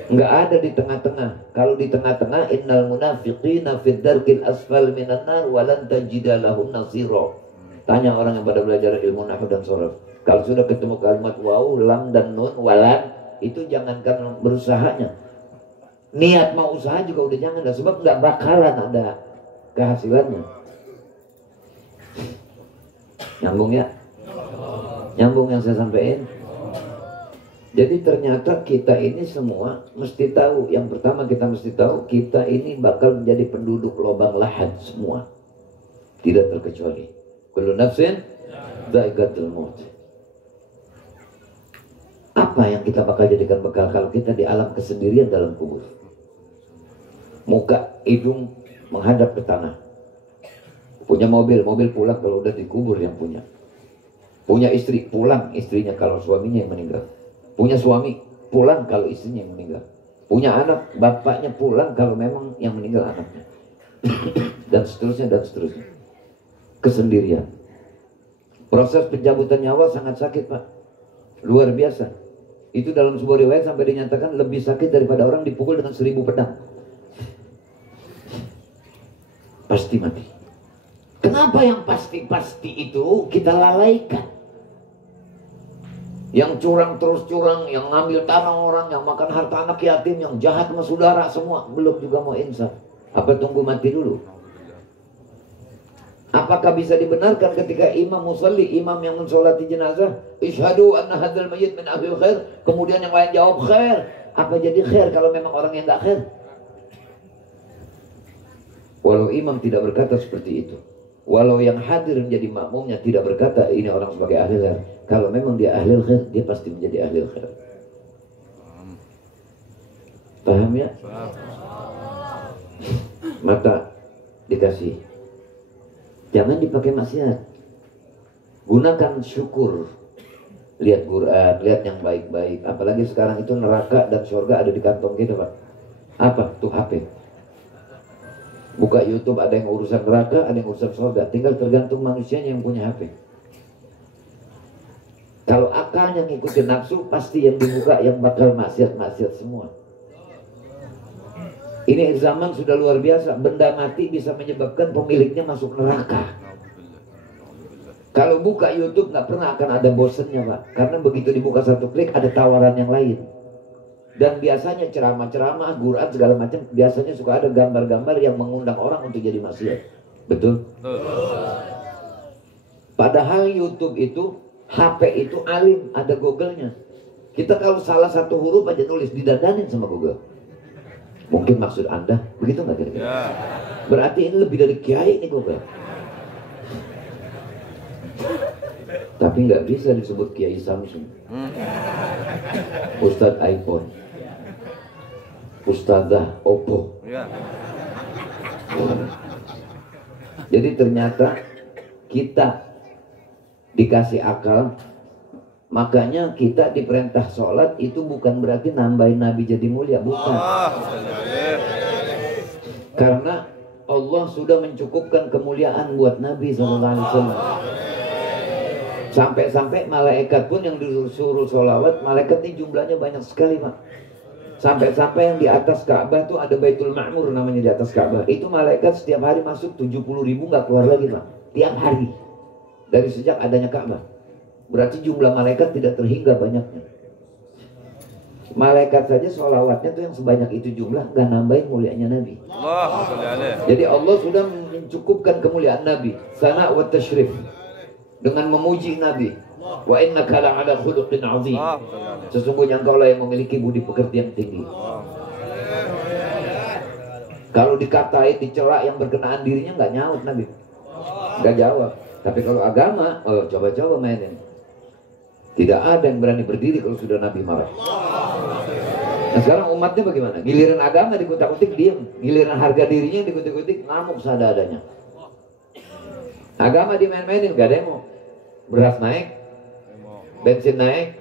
Nggak ada di tengah-tengah. Kalau di tengah-tengah, innal munafiqina fid darkil asfal minan nar walan tajida lahum nasira. Tanya orang yang pada belajar ilmu nahwu dan sharaf. Kalau sudah ketemu kalimat waw, lam dan nun, walan, itu jangankan berusahanya. Niat mau usaha juga udah jangan, sebab nggak bakalan ada kehasilannya. Nyambung ya? Nyambung yang saya sampaikan? Jadi ternyata kita ini semua mesti tahu. Yang pertama kita mesti tahu, kita ini bakal menjadi penduduk lubang lahat semua. Tidak terkecuali. Kullu nafsin dha'iqatul maut. Apa yang kita bakal jadikan bekal kalau kita di alam kesendirian dalam kubur? Muka, hidung menghadap ke tanah. Punya mobil pulang kalau udah dikubur yang punya. Punya istri, pulang istrinya kalau suaminya yang meninggal. Punya suami, pulang kalau istrinya yang meninggal. Punya anak, bapaknya pulang kalau memang yang meninggal anaknya. Dan seterusnya, dan seterusnya. Kesendirian. Proses pencabutan nyawa sangat sakit, Pak. Luar biasa. Itu dalam sebuah riwayat sampai dinyatakan lebih sakit daripada orang dipukul dengan 1000 pedang. Pasti mati. Kenapa yang pasti-pasti itu kita lalaikan? Yang curang terus curang, yang ngambil tanah orang, yang makan harta anak yatim, yang jahat sama saudara semua, belum juga mau insaf. Apa tunggu mati dulu? Apakah bisa dibenarkan ketika imam musalli, imam yang mensolati jenazah, isyhadu anna hadzal mayyit min ahlil khair, kemudian yang lain jawab khair. Apa jadi khair kalau memang orang yang enggak khair? Walau imam tidak berkata seperti itu, walau yang hadir menjadi makmumnya tidak berkata ini orang sebagai ahli khair, kalau memang dia ahli khair, dia pasti menjadi ahli khair. Paham ya? Mata dikasih, jangan dipakai maksiat. Gunakan syukur. Lihat Quran, lihat yang baik-baik. Apalagi sekarang itu neraka dan surga ada di kantong kita, Pak. Apa? Tuh HP. Buka YouTube, ada yang urusan neraka, ada yang urusan surga. Tinggal tergantung manusianya yang punya HP. Kalau akalnya ngikutin nafsu, pasti yang dibuka yang bakal maksiat-maksiat semua. Ini zaman sudah luar biasa. Benda mati bisa menyebabkan pemiliknya masuk neraka. Kalau buka YouTube nggak pernah akan ada bosennya, Pak. Karena begitu dibuka satu klik ada tawaran yang lain. Dan biasanya ceramah-ceramah, Quran segala macam, biasanya suka ada gambar-gambar yang mengundang orang untuk jadi maksiat. Betul? Padahal YouTube itu, HP itu alim, ada Google-nya. Kita kalau salah satu huruf aja nulis, didadanin sama Google. Mungkin maksud Anda, begitu nggak kira-kira? Ya. Berarti ini lebih dari kiai nih Google. Tapi nggak bisa disebut Kiai Samsung. Ustadz iPhone. Ustadzah Oppo. Ya. Jadi ternyata kita dikasih akal. Makanya kita diperintah sholat itu bukan berarti nambahin Nabi jadi mulia, bukan. Karena Allah sudah mencukupkan kemuliaan buat Nabi SAW. Sampai-sampai malaikat pun yang disuruh sholawat, malaikat ini jumlahnya banyak sekali, Pak. Sampai-sampai yang di atas Ka'bah tuh ada Baitul Ma'mur namanya di atas Ka'bah. Itu malaikat setiap hari masuk 70.000 nggak keluar lagi, Pak. Tiap hari. Dari sejak adanya Ka'bah. Berarti jumlah malaikat tidak terhingga banyaknya. Malaikat saja sholawatnya tuh yang sebanyak itu jumlah, nggak nambahin mulianya Nabi. Jadi Allah sudah mencukupkan kemuliaan Nabi. Sana wa tashrif. Dengan memuji Nabi. Wa innaka la'ala khuluqin 'azim. Sesungguhnya engkau lah yang memiliki budi pekerti yang tinggi. Kalau dikatain, dicela yang berkenaan dirinya nggak nyaut Nabi. Nggak jawab. Tapi kalau agama, oh coba-coba mainin. Tidak ada yang berani berdiri kalau sudah Nabi marah. Nah sekarang umatnya bagaimana? Giliran agama dikutak-kutik diam, giliran harga dirinya dikutik-kutik ngamuk seadanya. Agama dimain-mainin, gak ada yang mau. Beras naik, bensin naik.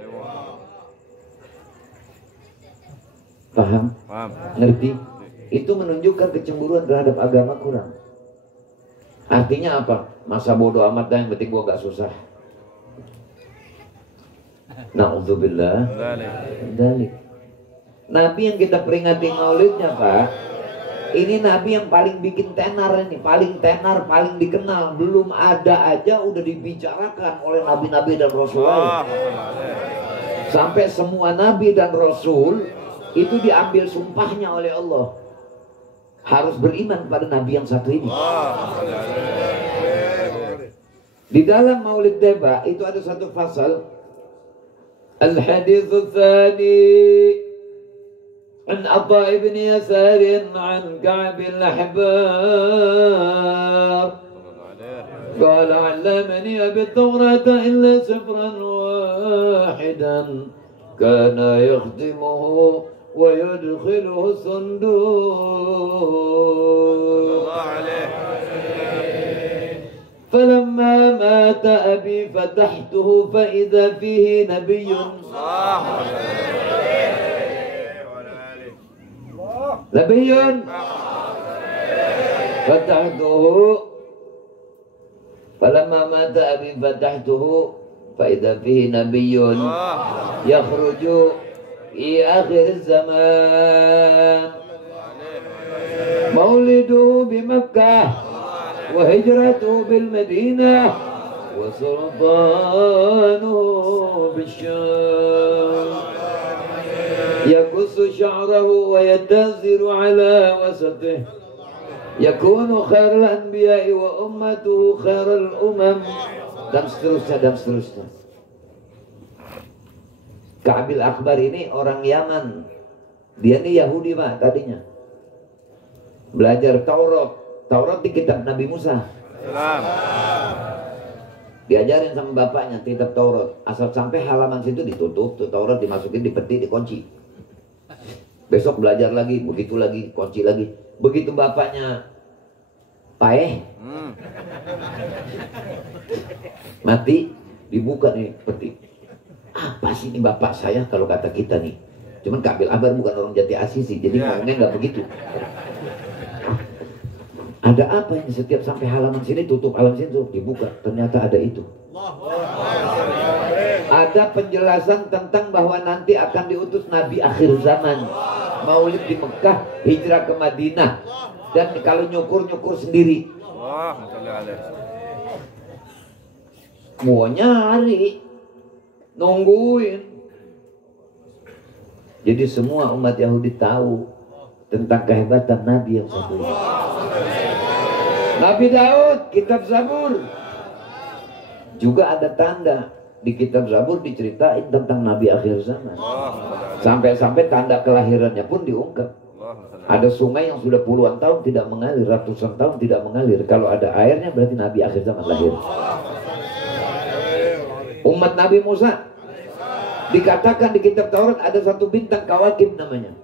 Paham? Ngerti? Itu menunjukkan kecemburuan terhadap agama kurang. Artinya apa? Masa bodoh amat dah, yang penting gua gak susah. Na'udzubillah. Dalik. Nabi yang kita peringati maulidnya Pak, ini Nabi yang paling bikin tenar ini, paling tenar, paling dikenal. Belum ada aja udah dibicarakan oleh nabi-nabi dan rasul lain. Sampai semua nabi dan rasul itu diambil sumpahnya oleh Allah, harus beriman pada nabi yang satu ini. Di dalam Maulid Deba itu ada satu fasal, Al-Hadithu Tsani an Atha ibn Yasar an Ka'b al-Ahbar قال علمني أبي التوراة إلا سفرا واحدا كان يختمه ويدخله الصندوق فلما مات أبي فتحته فإذا فيه نبي فتحته فلما مات أبي فتحته فإذا فيه نبي يخرج في آخر الزمان مولده بمكة وهجرته بالمدينة وسلطانه بالشام يقص شعره ويتزر على وسطه يكون خير الأنبياء وأمته خير الأمم dan seterusnya dan seterusnya. Ka'bil Akbar ini orang Yaman, dia ini Yahudi Pak tadinya, belajar Taurat di kitab Nabi Musa. Diajarin sama bapaknya kitab Taurat, asal sampai halaman situ ditutup, tuh Taurat dimasukin di peti, dikunci. Besok belajar lagi, begitu lagi, kunci lagi. Begitu bapaknya paeh mati, dibuka nih peti. Apa sih ini bapak saya kalau kata kita nih? Cuman Ka'bil Akbar bukan orang Jati Asisi, jadi ngomongnya nggak begitu. Ada apa ini, setiap sampai halaman sini tutup, halaman sini tutup, dibuka, ternyata ada itu. Ada penjelasan tentang bahwa nanti akan diutus Nabi akhir zaman, maulid di Mekah, hijrah ke Madinah, dan kalau nyukur sendiri. Mau nyari, nungguin. Jadi semua umat Yahudi tahu tentang kehebatan Nabi yang satu ini. Nabi Daud, kitab Zabur. Juga ada tanda di kitab Zabur diceritain tentang Nabi akhir zaman. Sampai-sampai tanda kelahirannya pun diungkap. Ada sungai yang sudah puluhan tahun tidak mengalir, ratusan tahun tidak mengalir. Kalau ada airnya berarti Nabi akhir zaman lahir. Umat Nabi Musa, dikatakan di kitab Taurat ada satu bintang Kawakib namanya,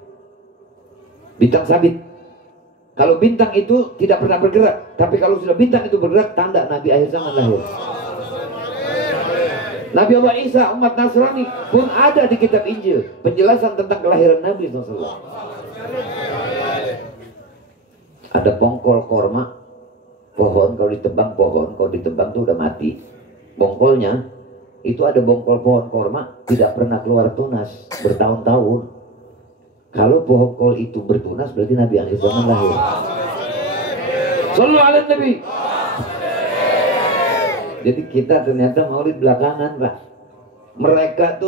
bintang sabit. Kalau bintang itu tidak pernah bergerak, tapi kalau sudah bintang itu bergerak, tanda Nabi akhir zaman lahir. Nabi Allah Isa, umat Nasrani pun ada di kitab Injil penjelasan tentang kelahiran Nabi SAW. Ada bongkol korma, pohon kalau ditebang, kalau ditebang tuh udah mati. Bongkolnya itu ada bongkol pohon korma tidak pernah keluar tunas bertahun-tahun. Kalau bongkol itu bertunas berarti Nabi akhir zaman lahir. Sallallahu alaihi Nabi. Jadi kita ternyata maulid belakangan Pak. Mereka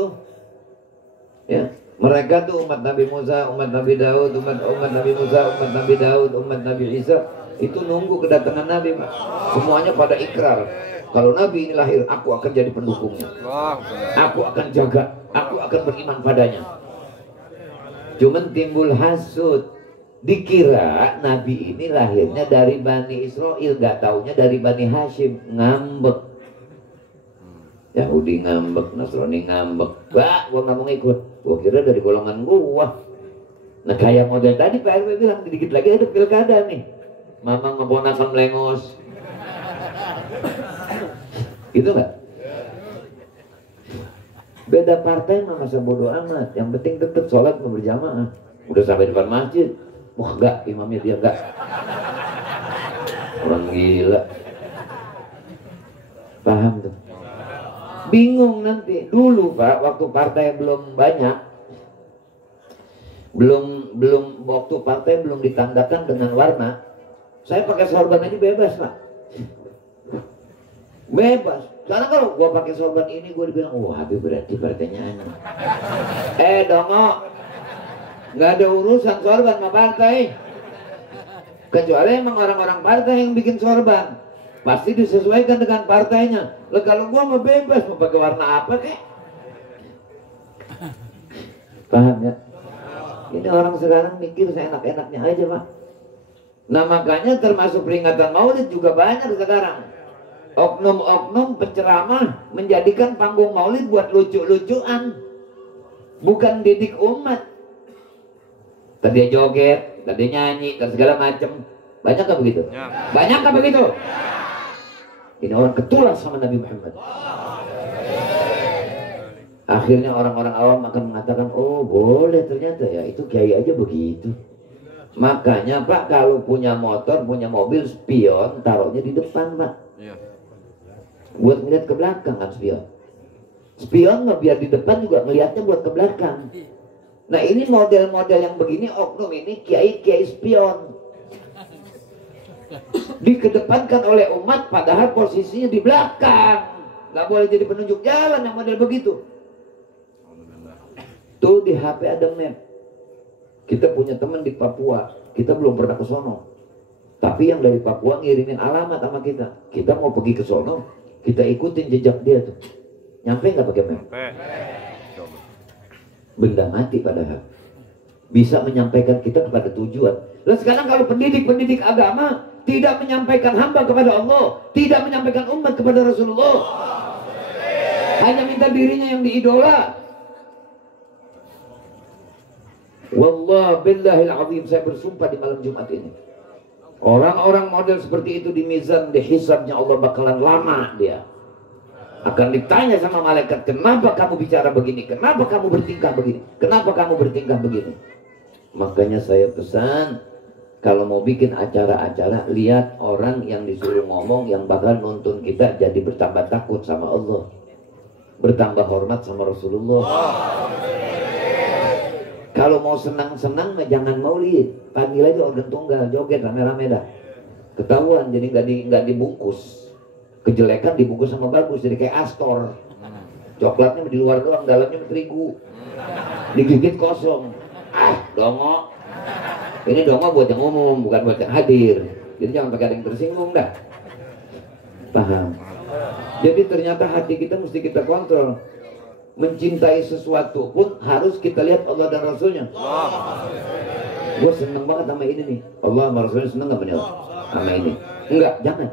tuh umat Nabi Musa, umat Nabi Daud, umat Nabi Musa, umat Nabi Daud, umat Nabi Isa itu nunggu kedatangan Nabi Pak. Semuanya pada ikrar, kalau Nabi ini lahir, aku akan jadi pendukungnya, aku akan jaga, aku akan beriman padanya. Cuman timbul hasud, dikira Nabi ini lahirnya dari Bani Israel, nggak taunya dari Bani Hashim. Ngambek, Yahudi ngambek, Nasrani ngambek. Bah, gua nggak mau ngikut, gua kira dari golongan gua. Nah kayak model tadi Pak RW bilang, dikit lagi ada pilkada nih, mama ngeponakan melengos. Gitu nggak? Beda partai mah masa bodoh amat, yang penting tetap sholat berjamaah. Udah sampai depan masjid, wah enggak, imamnya dia enggak. Orang gila. Paham tuh? Bingung nanti. Dulu Pak, waktu partai belum banyak, belum waktu partai belum ditandakan dengan warna, saya pakai sorban aja bebas Pak. Bebas. Karena kalau gua pakai sorban ini gua dibilang, wah Habib berarti partainya aneh. Dongo, nggak ada urusan sorban sama partai. Kecuali emang orang-orang partai yang bikin sorban, pasti disesuaikan dengan partainya. Lah kalau gua mau bebas, mau pakai warna apa kek? Paham ya? Ini orang sekarang mikir seenak-enaknya aja Pak. Nah makanya termasuk peringatan Maulid juga banyak sekarang. Oknum-oknum penceramah menjadikan panggung Maulid buat lucu-lucuan, bukan didik umat. Tadi dia joget, tadi nyanyi, dan segala macam. Banyak gak begitu? Ya. Banyak gak begitu? Ya. Ini orang ketulas sama Nabi Muhammad. Akhirnya orang-orang awam akan mengatakan, oh boleh ternyata ya, itu kiai aja begitu. Makanya Pak, kalau punya motor, punya mobil, spion taruhnya di depan Pak. Ya. Buat ngeliat ke belakang kan spion. Spion nggak biar di depan juga ngeliatnya buat ke belakang. Nah ini model-model yang begini, oknum ini kiai-kiai spion. Dikedepankan oleh umat padahal posisinya di belakang. Nggak boleh jadi penunjuk jalan yang model begitu. Tuh di HP ada map. Kita punya teman di Papua, kita belum pernah ke sono. Tapi yang dari Papua ngirimin alamat sama kita. Kita mau pergi ke sono, kita ikutin jejak dia tuh. Nyampe nggak pakai map? Benda mati padahal. Bisa menyampaikan kita kepada tujuan. Lalu sekarang kalau pendidik-pendidik agama tidak menyampaikan hamba kepada Allah, tidak menyampaikan umat kepada Rasulullah, hanya minta dirinya yang diidola. Wallah billahil azim, saya bersumpah di malam Jumat ini, orang-orang model seperti itu di mizan, di hisabnya Allah bakalan lama. Dia akan ditanya sama malaikat, kenapa kamu bicara begini, kenapa kamu bertingkah begini, kenapa kamu bertingkah begini. Makanya saya pesan, kalau mau bikin acara-acara, lihat orang yang disuruh ngomong yang bakal nuntun kita jadi bertambah takut sama Allah, bertambah hormat sama Rasulullah. Kalau mau senang-senang jangan maulid, panggil aja organ tunggal, joget rame-rame dah. Ketahuan, jadi nggak dibungkus. Kejelekan dibungkus sama bagus, jadi kayak Astor. Coklatnya di luar doang, dalamnya terigu. Digigit kosong. Dongo. Ini dongo buat yang umum, bukan buat yang hadir. Jadi jangan pakai ada yang tersinggung dah. Paham? Jadi ternyata hati kita mesti kita kontrol. Mencintai sesuatu pun harus kita lihat Allah dan Rasulnya. Gue seneng banget sama ini nih, Allah sama Rasulnya seneng gak bener sama ini? Enggak, jangan.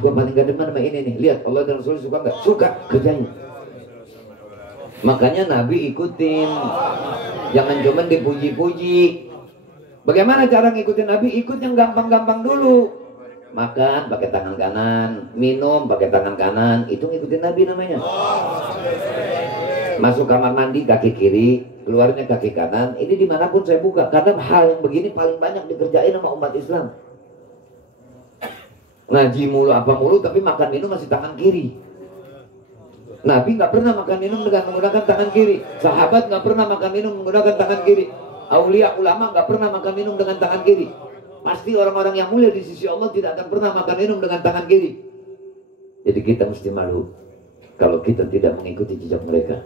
Gue paling gak demen sama ini nih, lihat Allah dan Rasulnya suka gak? Suka, kerjanya. Makanya Nabi ikutin, jangan cuma dipuji-puji. Bagaimana cara ngikutin Nabi? Ikut yang gampang-gampang dulu. Makan pakai tangan kanan, minum pakai tangan kanan, itu ngikutin Nabi namanya. Masuk kamar mandi kaki kiri, keluarnya kaki kanan. Ini dimanapun saya buka, karena hal yang begini paling banyak dikerjain sama umat Islam. Ngaji mulu apa mulu, tapi makan minum masih tangan kiri. Nabi nggak pernah makan minum dengan menggunakan tangan kiri. Sahabat nggak pernah makan minum menggunakan tangan kiri. Aulia ulama nggak pernah makan minum dengan tangan kiri. Pasti orang-orang yang mulia di sisi Allah tidak akan pernah makan minum dengan tangan kiri. Jadi kita mesti malu kalau kita tidak mengikuti jejak mereka.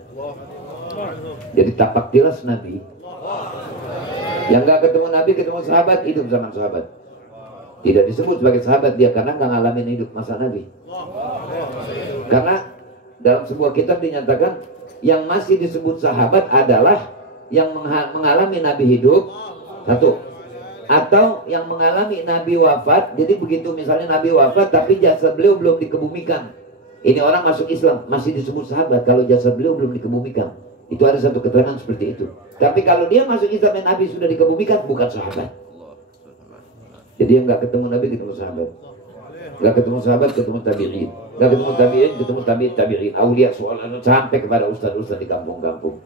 Jadi tapak tilas Nabi. Yang nggak ketemu Nabi, ketemu sahabat, hidup zaman sahabat. Tidak disebut sebagai sahabat dia karena nggak ngalamin hidup masa Nabi. Karena dalam sebuah kitab dinyatakan yang masih disebut sahabat adalah yang mengalami Nabi hidup, satu, atau yang mengalami Nabi wafat. Jadi begitu misalnya Nabi wafat tapi jasad beliau belum dikebumikan, ini orang masuk Islam, masih disebut sahabat kalau jasad beliau belum dikebumikan. Itu ada satu keterangan seperti itu. Tapi kalau dia masuk Islam dan Nabi sudah dikebumikan, bukan sahabat. Jadi yang nggak ketemu Nabi ketemu sahabat, nggak ketemu sahabat ketemu tabi'in, nggak ketemu tabi'in ketemu tabi'in, aulia soalan sampai kepada ustaz-ustaz di kampung-kampung.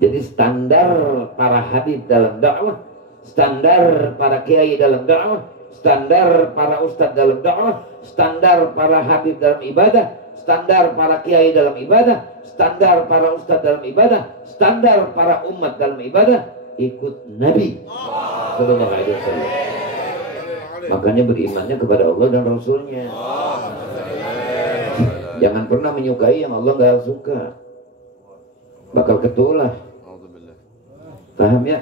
Jadi standar para habib dalam dakwah, standar para kiai dalam dakwah, standar para ustaz dalam dakwah, standar para habib dalam ibadah, standar para kiai dalam ibadah, standar para ustaz dalam ibadah, standar para umat dalam ibadah, ikut Nabi sallallahu alaihi wasallam. Makanya berimannya kepada Allah dan Rasulnya. Jangan pernah menyukai yang Allah nggak suka, bakal ketolak. Paham ya?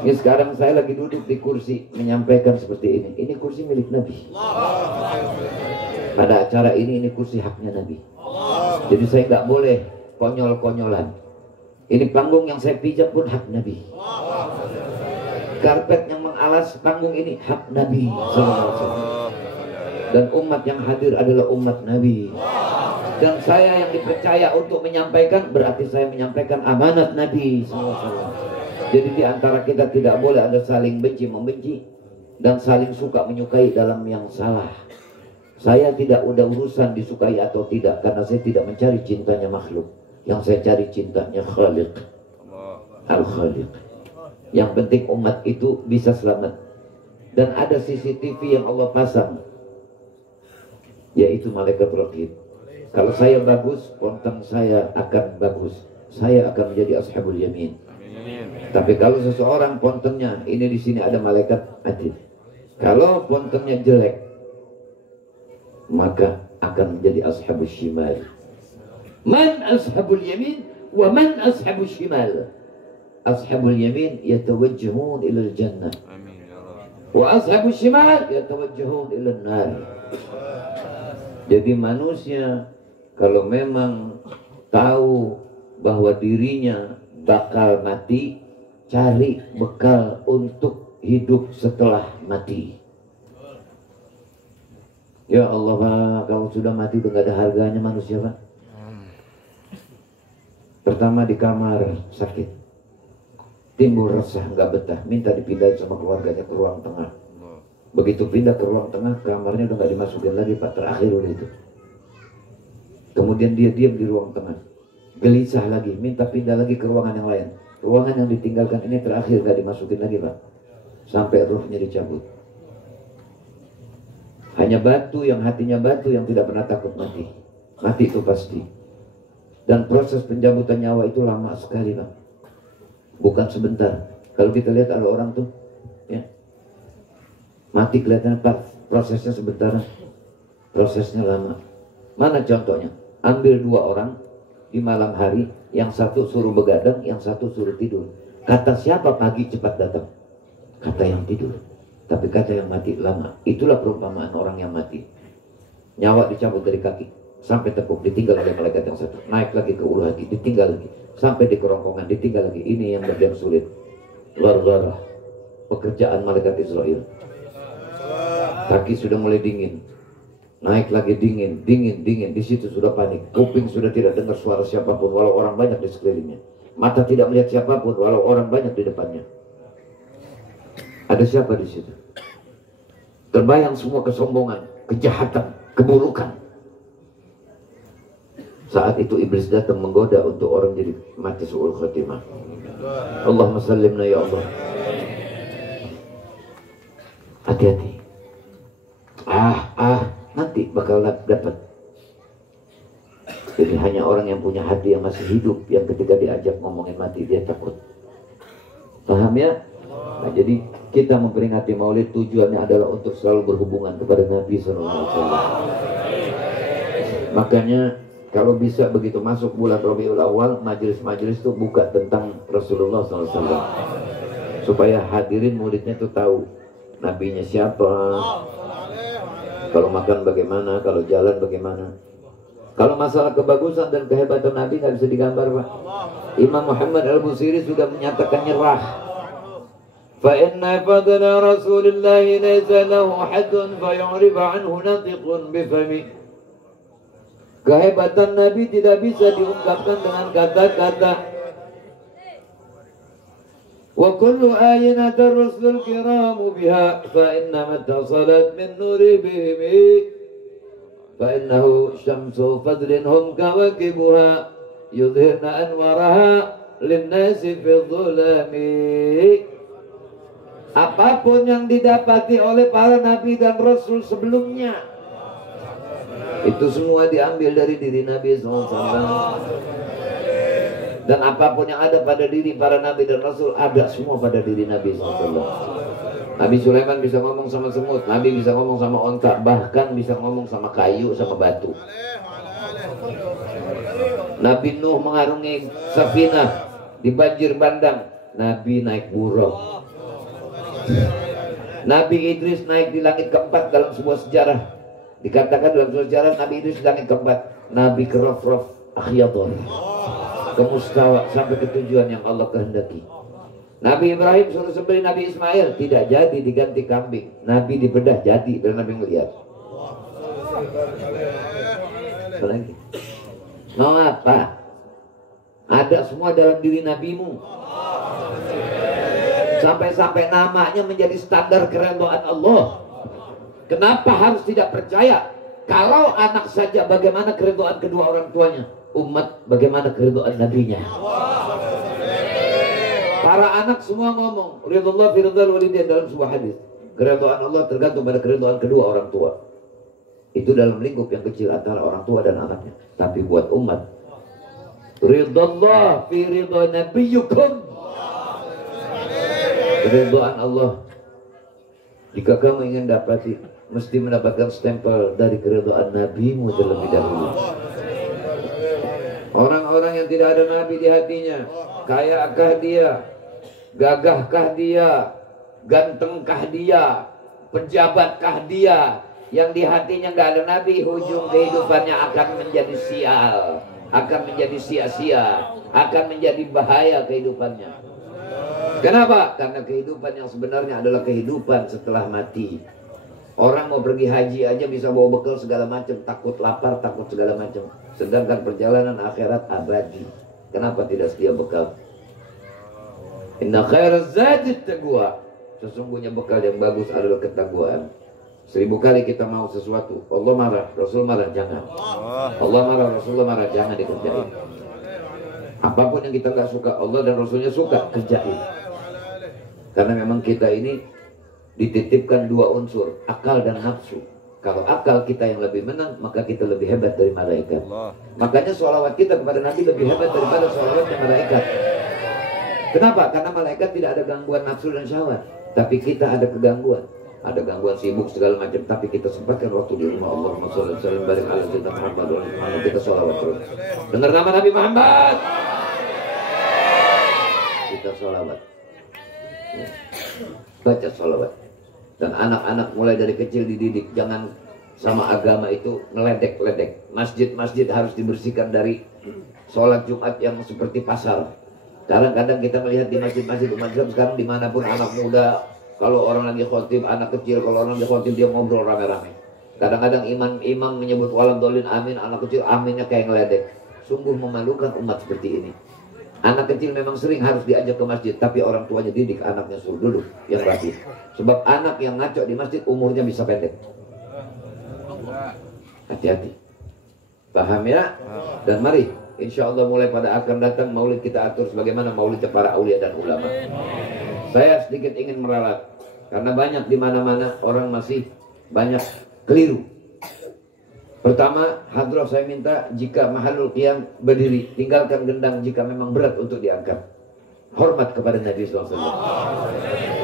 Ini sekarang saya lagi duduk di kursi menyampaikan seperti ini. Ini kursi milik Nabi. Pada acara ini kursi haknya Nabi. Jadi saya nggak boleh konyol-konyolan. Ini panggung yang saya pijat pun hak Nabi. Karpet yang mengalas panggung ini hak Nabi SAW. Dan umat yang hadir adalah umat Nabi. Dan saya yang dipercaya untuk menyampaikan, berarti saya menyampaikan amanat Nabi SAW. Jadi di antara kita tidak boleh ada saling benci membenci dan saling suka menyukai dalam yang salah. Saya tidak ada urusan disukai atau tidak, karena saya tidak mencari cintanya makhluk. Yang saya cari cintanya Khaliq, Al-Khaliq. Yang penting umat itu bisa selamat. Dan ada CCTV yang Allah pasang, yaitu malaikat raqib. Kalau saya bagus, konten saya akan bagus. Saya akan menjadi ashabul yamin. Tapi kalau seseorang pontennya ini di sini ada malaikat atid. Kalau pontennya jelek, maka akan menjadi ashabul shimal. Man ashabul yamin wa man ashabul shimal. Ashabul yamin yatawajjahun ila al-jannah. Wa ashabul shimal yatawajjahun ila an-nar. Jadi manusia kalau memang tahu bahwa dirinya bakal mati, cari bekal untuk hidup setelah mati. Ya Allah Pak, kalau sudah mati itu gak ada harganya manusia Pak. Pertama di kamar sakit, timbul resah, gak betah, minta dipindahin sama keluarganya ke ruang tengah. Begitu pindah ke ruang tengah, kamarnya udah gak dimasukin lagi Pak, terakhir udah itu. Kemudian dia diam di ruang tengah, gelisah lagi, minta pindah lagi ke ruangan yang lain. Ruangan yang ditinggalkan ini terakhir gak dimasukin lagi Pak, sampai ruhnya dicabut. Hanya batu yang hatinya batu yang tidak pernah takut mati. Mati itu pasti. Dan proses pencabutan nyawa itu lama sekali Pak, bukan sebentar. Kalau kita lihat ada orang tuh ya, mati kelihatan Pak, prosesnya sebentar, prosesnya lama. Mana contohnya? Ambil dua orang di malam hari, yang satu suruh begadang, yang satu suruh tidur. Kata siapa pagi cepat datang? Kata yang tidur. Tapi kata yang mati lama. Itulah perumpamaan orang yang mati. Nyawa dicabut dari kaki sampai tekuk, ditinggal oleh malaikat yang satu. Naik lagi ke ulu hati, ditinggal lagi. Sampai di kerongkongan, ditinggal lagi. Ini yang bagian sulit. Luar darah. Pekerjaan malaikat Israel. Kaki sudah mulai dingin. Naik lagi dingin, dingin, dingin. Di situ sudah panik. Kuping sudah tidak dengar suara siapapun walau orang banyak di sekelilingnya. Mata tidak melihat siapapun walau orang banyak di depannya. Ada siapa di situ? Terbayang semua kesombongan, kejahatan, keburukan. Saat itu iblis datang menggoda untuk orang jadi mati su'ul khatimah. Allahumma sallimna ya Allah. Hati-hati. Nanti bakal dapat. Jadi hanya orang yang punya hati yang masih hidup, yang ketika diajak ngomongin mati dia takut. Paham ya? Nah, jadi kita memperingati Maulid tujuannya adalah untuk selalu berhubungan kepada Nabi SAW. Makanya kalau bisa begitu masuk bulan Rabiul Awal, majelis-majelis itu buka tentang Rasulullah SAW, supaya hadirin muridnya itu tahu nabinya siapa. Kalau makan bagaimana, kalau jalan bagaimana. Kalau masalah kebagusan dan kehebatan Nabi nggak bisa digambar Pak. Imam Muhammad Al-Busiri sudah menyatakan nyerah. Fa inna fadla Rasulillah laysa lahu haddun fa yu'rib anhu natiqun bifami. Kehebatan Nabi tidak bisa diungkapkan dengan kata-kata. Wa kullu ayatin ar-rusul kiramu biha fa innama tasalat min nuri bihim fa innahu syamsu fadlin hum kawakibuha yudhirna anwaraha linnasi fi dhulami. Apapun yang didapati oleh para nabi dan rasul sebelumnya, itu semua diambil dari diri Nabi SAW. Dan apapun yang ada pada diri para nabi dan rasul, ada semua pada diri Nabi SAW. Nabi Sulaiman bisa ngomong sama semut, Nabi bisa ngomong sama onta, bahkan bisa ngomong sama kayu, sama batu. Nabi Nuh mengarungi safinah di banjir bandang, Nabi naik burung. Nabi Idris naik di langit keempat dalam sebuah sejarah. Dikatakan dalam sebuah sejarah Nabi Idris di langit keempat, Nabi ke Raf-Raf Akhyadon, ke Mustawa, sampai ke tujuan yang Allah kehendaki. Nabi Ibrahim suruh sembelih Nabi Ismail, tidak jadi, diganti kambing. Nabi dibedah, jadi, dan Nabi melihat. Apalagi? Mau apa? Ada semua dalam diri nabimu. Sampai-sampai namanya menjadi standar keridhaan Allah. Kenapa harus tidak percaya? Kalau anak saja bagaimana keridhaan kedua orang tuanya? Umat bagaimana keridhaan nabinya? Para anak semua ngomong ridullah fi ridal walidain dalam sebuah hadis. Keridhaan Allah tergantung pada keridhaan kedua orang tua. Itu dalam lingkup yang kecil antara orang tua dan anaknya. Tapi buat umat, ridullah fi ridha nabiyyukum. Keridhaan Allah, jika kamu ingin dapati, mesti mendapatkan stempel dari keridhaan nabimu terlebih dahulu. Orang-orang yang tidak ada nabi di hatinya, kayakah dia, gagahkah dia, gantengkah dia, pejabatkah dia, yang di hatinya nggak ada nabi, ujung kehidupannya akan menjadi sial, akan menjadi sia-sia, akan menjadi bahaya kehidupannya. Kenapa? Karena kehidupan yang sebenarnya adalah kehidupan setelah mati. Orang mau pergi haji aja bisa bawa bekal segala macam, takut lapar, takut segala macam. Sedangkan perjalanan akhirat abadi. Kenapa tidak sedia bekal? Inna khairaz zadi taqwa. Sesungguhnya bekal yang bagus adalah ketakwaan. 1000 kali kita mau sesuatu, Allah marah, Rasul marah, jangan. Allah marah, Rasulullah marah, jangan dikerjain. Apapun yang kita nggak suka, Allah dan Rasulnya suka, kerjain. Karena memang kita ini dititipkan dua unsur, akal dan nafsu. Kalau akal kita yang lebih menang, maka kita lebih hebat dari malaikat. Makanya sholawat kita kepada Nabi lebih hebat daripada sholawatnya malaikat. Kenapa? Karena malaikat tidak ada gangguan nafsu dan syahwat, tapi kita ada kegangguan. Ada gangguan sibuk segala macam, tapi kita sempatkan waktu di rumah. Allahumma sholli wa sallim barik ala sayyidina Muhammad wa ala kita sholawat terus. Dengar nama Nabi Muhammad, kita sholawat, baca sholawat. Dan anak-anak mulai dari kecil dididik, jangan sama agama itu ngeledek-ledek. Masjid-masjid harus dibersihkan dari sholat Jumat yang seperti pasar. Kadang-kadang kita melihat di masjid-masjid umat Islam sekarang, dimanapun anak muda, kalau orang lagi khotib, anak kecil, kalau orang lagi khotib dia ngobrol rame-rame. Kadang-kadang imam menyebut waladhdallin amin, anak kecil aminnya kayak ngeledek. Sungguh memalukan umat seperti ini. Anak kecil memang sering harus diajak ke masjid, tapi orang tuanya didik anaknya suruh duduk yang rapi. Sebab anak yang ngaco di masjid umurnya bisa pendek. Hati-hati. Paham ya? Dan mari, insya Allah mulai pada akan datang maulid kita atur sebagaimana maulid para aulia dan ulama. Saya sedikit ingin meralat, karena banyak di mana-mana orang masih banyak keliru. Pertama, hadroh saya minta jika mahalul qiyam berdiri, tinggalkan gendang jika memang berat untuk diangkat. Hormat kepada Nabi SAW.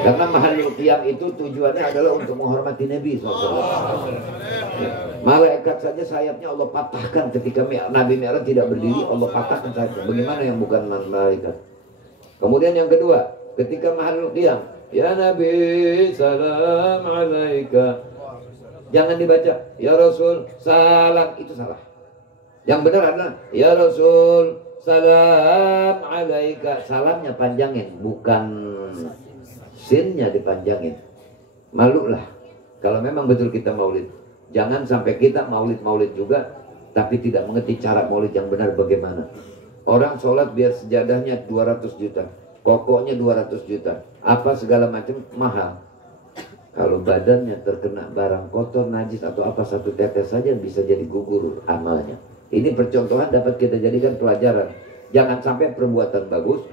Karena mahalul qiyam itu tujuannya adalah untuk menghormati Nabi SAW. Malaikat saja sayapnya Allah patahkan ketika Nabi Mi'raj tidak berdiri, Allah patahkan saja. Bagaimana yang bukan malaikat? Kemudian yang kedua, ketika mahalul qiyam, ya Nabi salam alaika, jangan dibaca ya Rasul salam, itu salah. Yang benar adalah ya Rasul salam alaika, salamnya panjangin, bukan sinnya dipanjangin. Malulah kalau memang betul kita maulid. Jangan sampai kita maulid-maulid juga tapi tidak mengerti cara maulid yang benar bagaimana. Orang sholat biar sejadahnya 200 juta, pokoknya 200 juta, apa segala macam mahal. Kalau badannya terkena barang kotor, najis atau apa, satu tetes saja bisa jadi gugur amalnya. Ini percontohan dapat kita jadikan pelajaran. Jangan sampai perbuatan bagus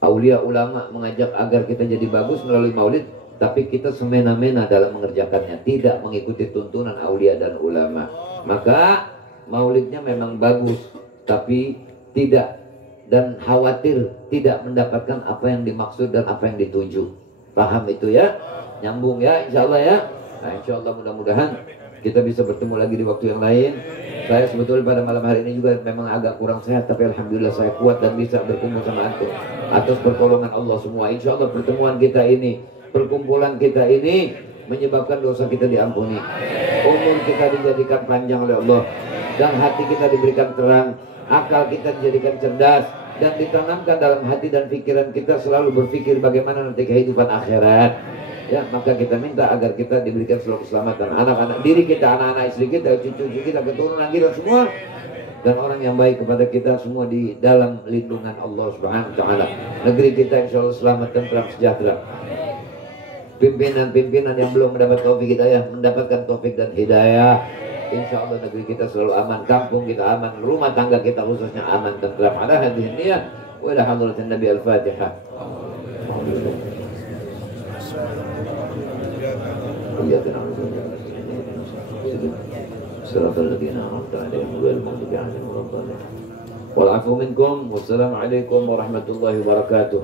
aulia ulama mengajak agar kita jadi bagus melalui maulid, tapi kita semena-mena dalam mengerjakannya, tidak mengikuti tuntunan aulia dan ulama. Maka maulidnya memang bagus, tapi tidak, dan khawatir tidak mendapatkan apa yang dimaksud dan apa yang dituju. Paham itu ya? Nyambung ya, insya Allah ya. Nah, insya Allah mudah-mudahan kita bisa bertemu lagi di waktu yang lain. Saya sebetulnya pada malam hari ini juga memang agak kurang sehat, tapi alhamdulillah saya kuat dan bisa berkumpul sama antum atas pertolongan Allah semua. Insya Allah pertemuan kita ini, perkumpulan kita ini menyebabkan dosa kita diampuni, umur kita dijadikan panjang oleh Allah, dan hati kita diberikan terang, akal kita dijadikan cerdas, dan ditanamkan dalam hati dan pikiran kita selalu berpikir bagaimana nanti kehidupan akhirat. Ya, maka kita minta agar kita diberikan selalu keselamatan, anak-anak diri kita, anak-anak istri kita, cucu-cucu kita, keturunan kita semua, dan orang yang baik kepada kita semua di dalam lindungan Allah Subhanahu wa taala. Negeri kita insya Allah selamat, tentram, sejahtera. Pimpinan-pimpinan yang belum mendapat taufik hidayah mendapatkan taufik dan hidayah. Insya Allah negeri kita selalu aman, kampung kita aman, rumah tangga kita khususnya aman, tentram. Ala hadhihi niyah wa ila hadratin Nabi al-Fatihah. Wal afu minkum, wassalamualaikum warahmatullahi wabarakatuh.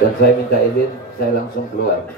Dan saya minta izin, saya langsung keluar.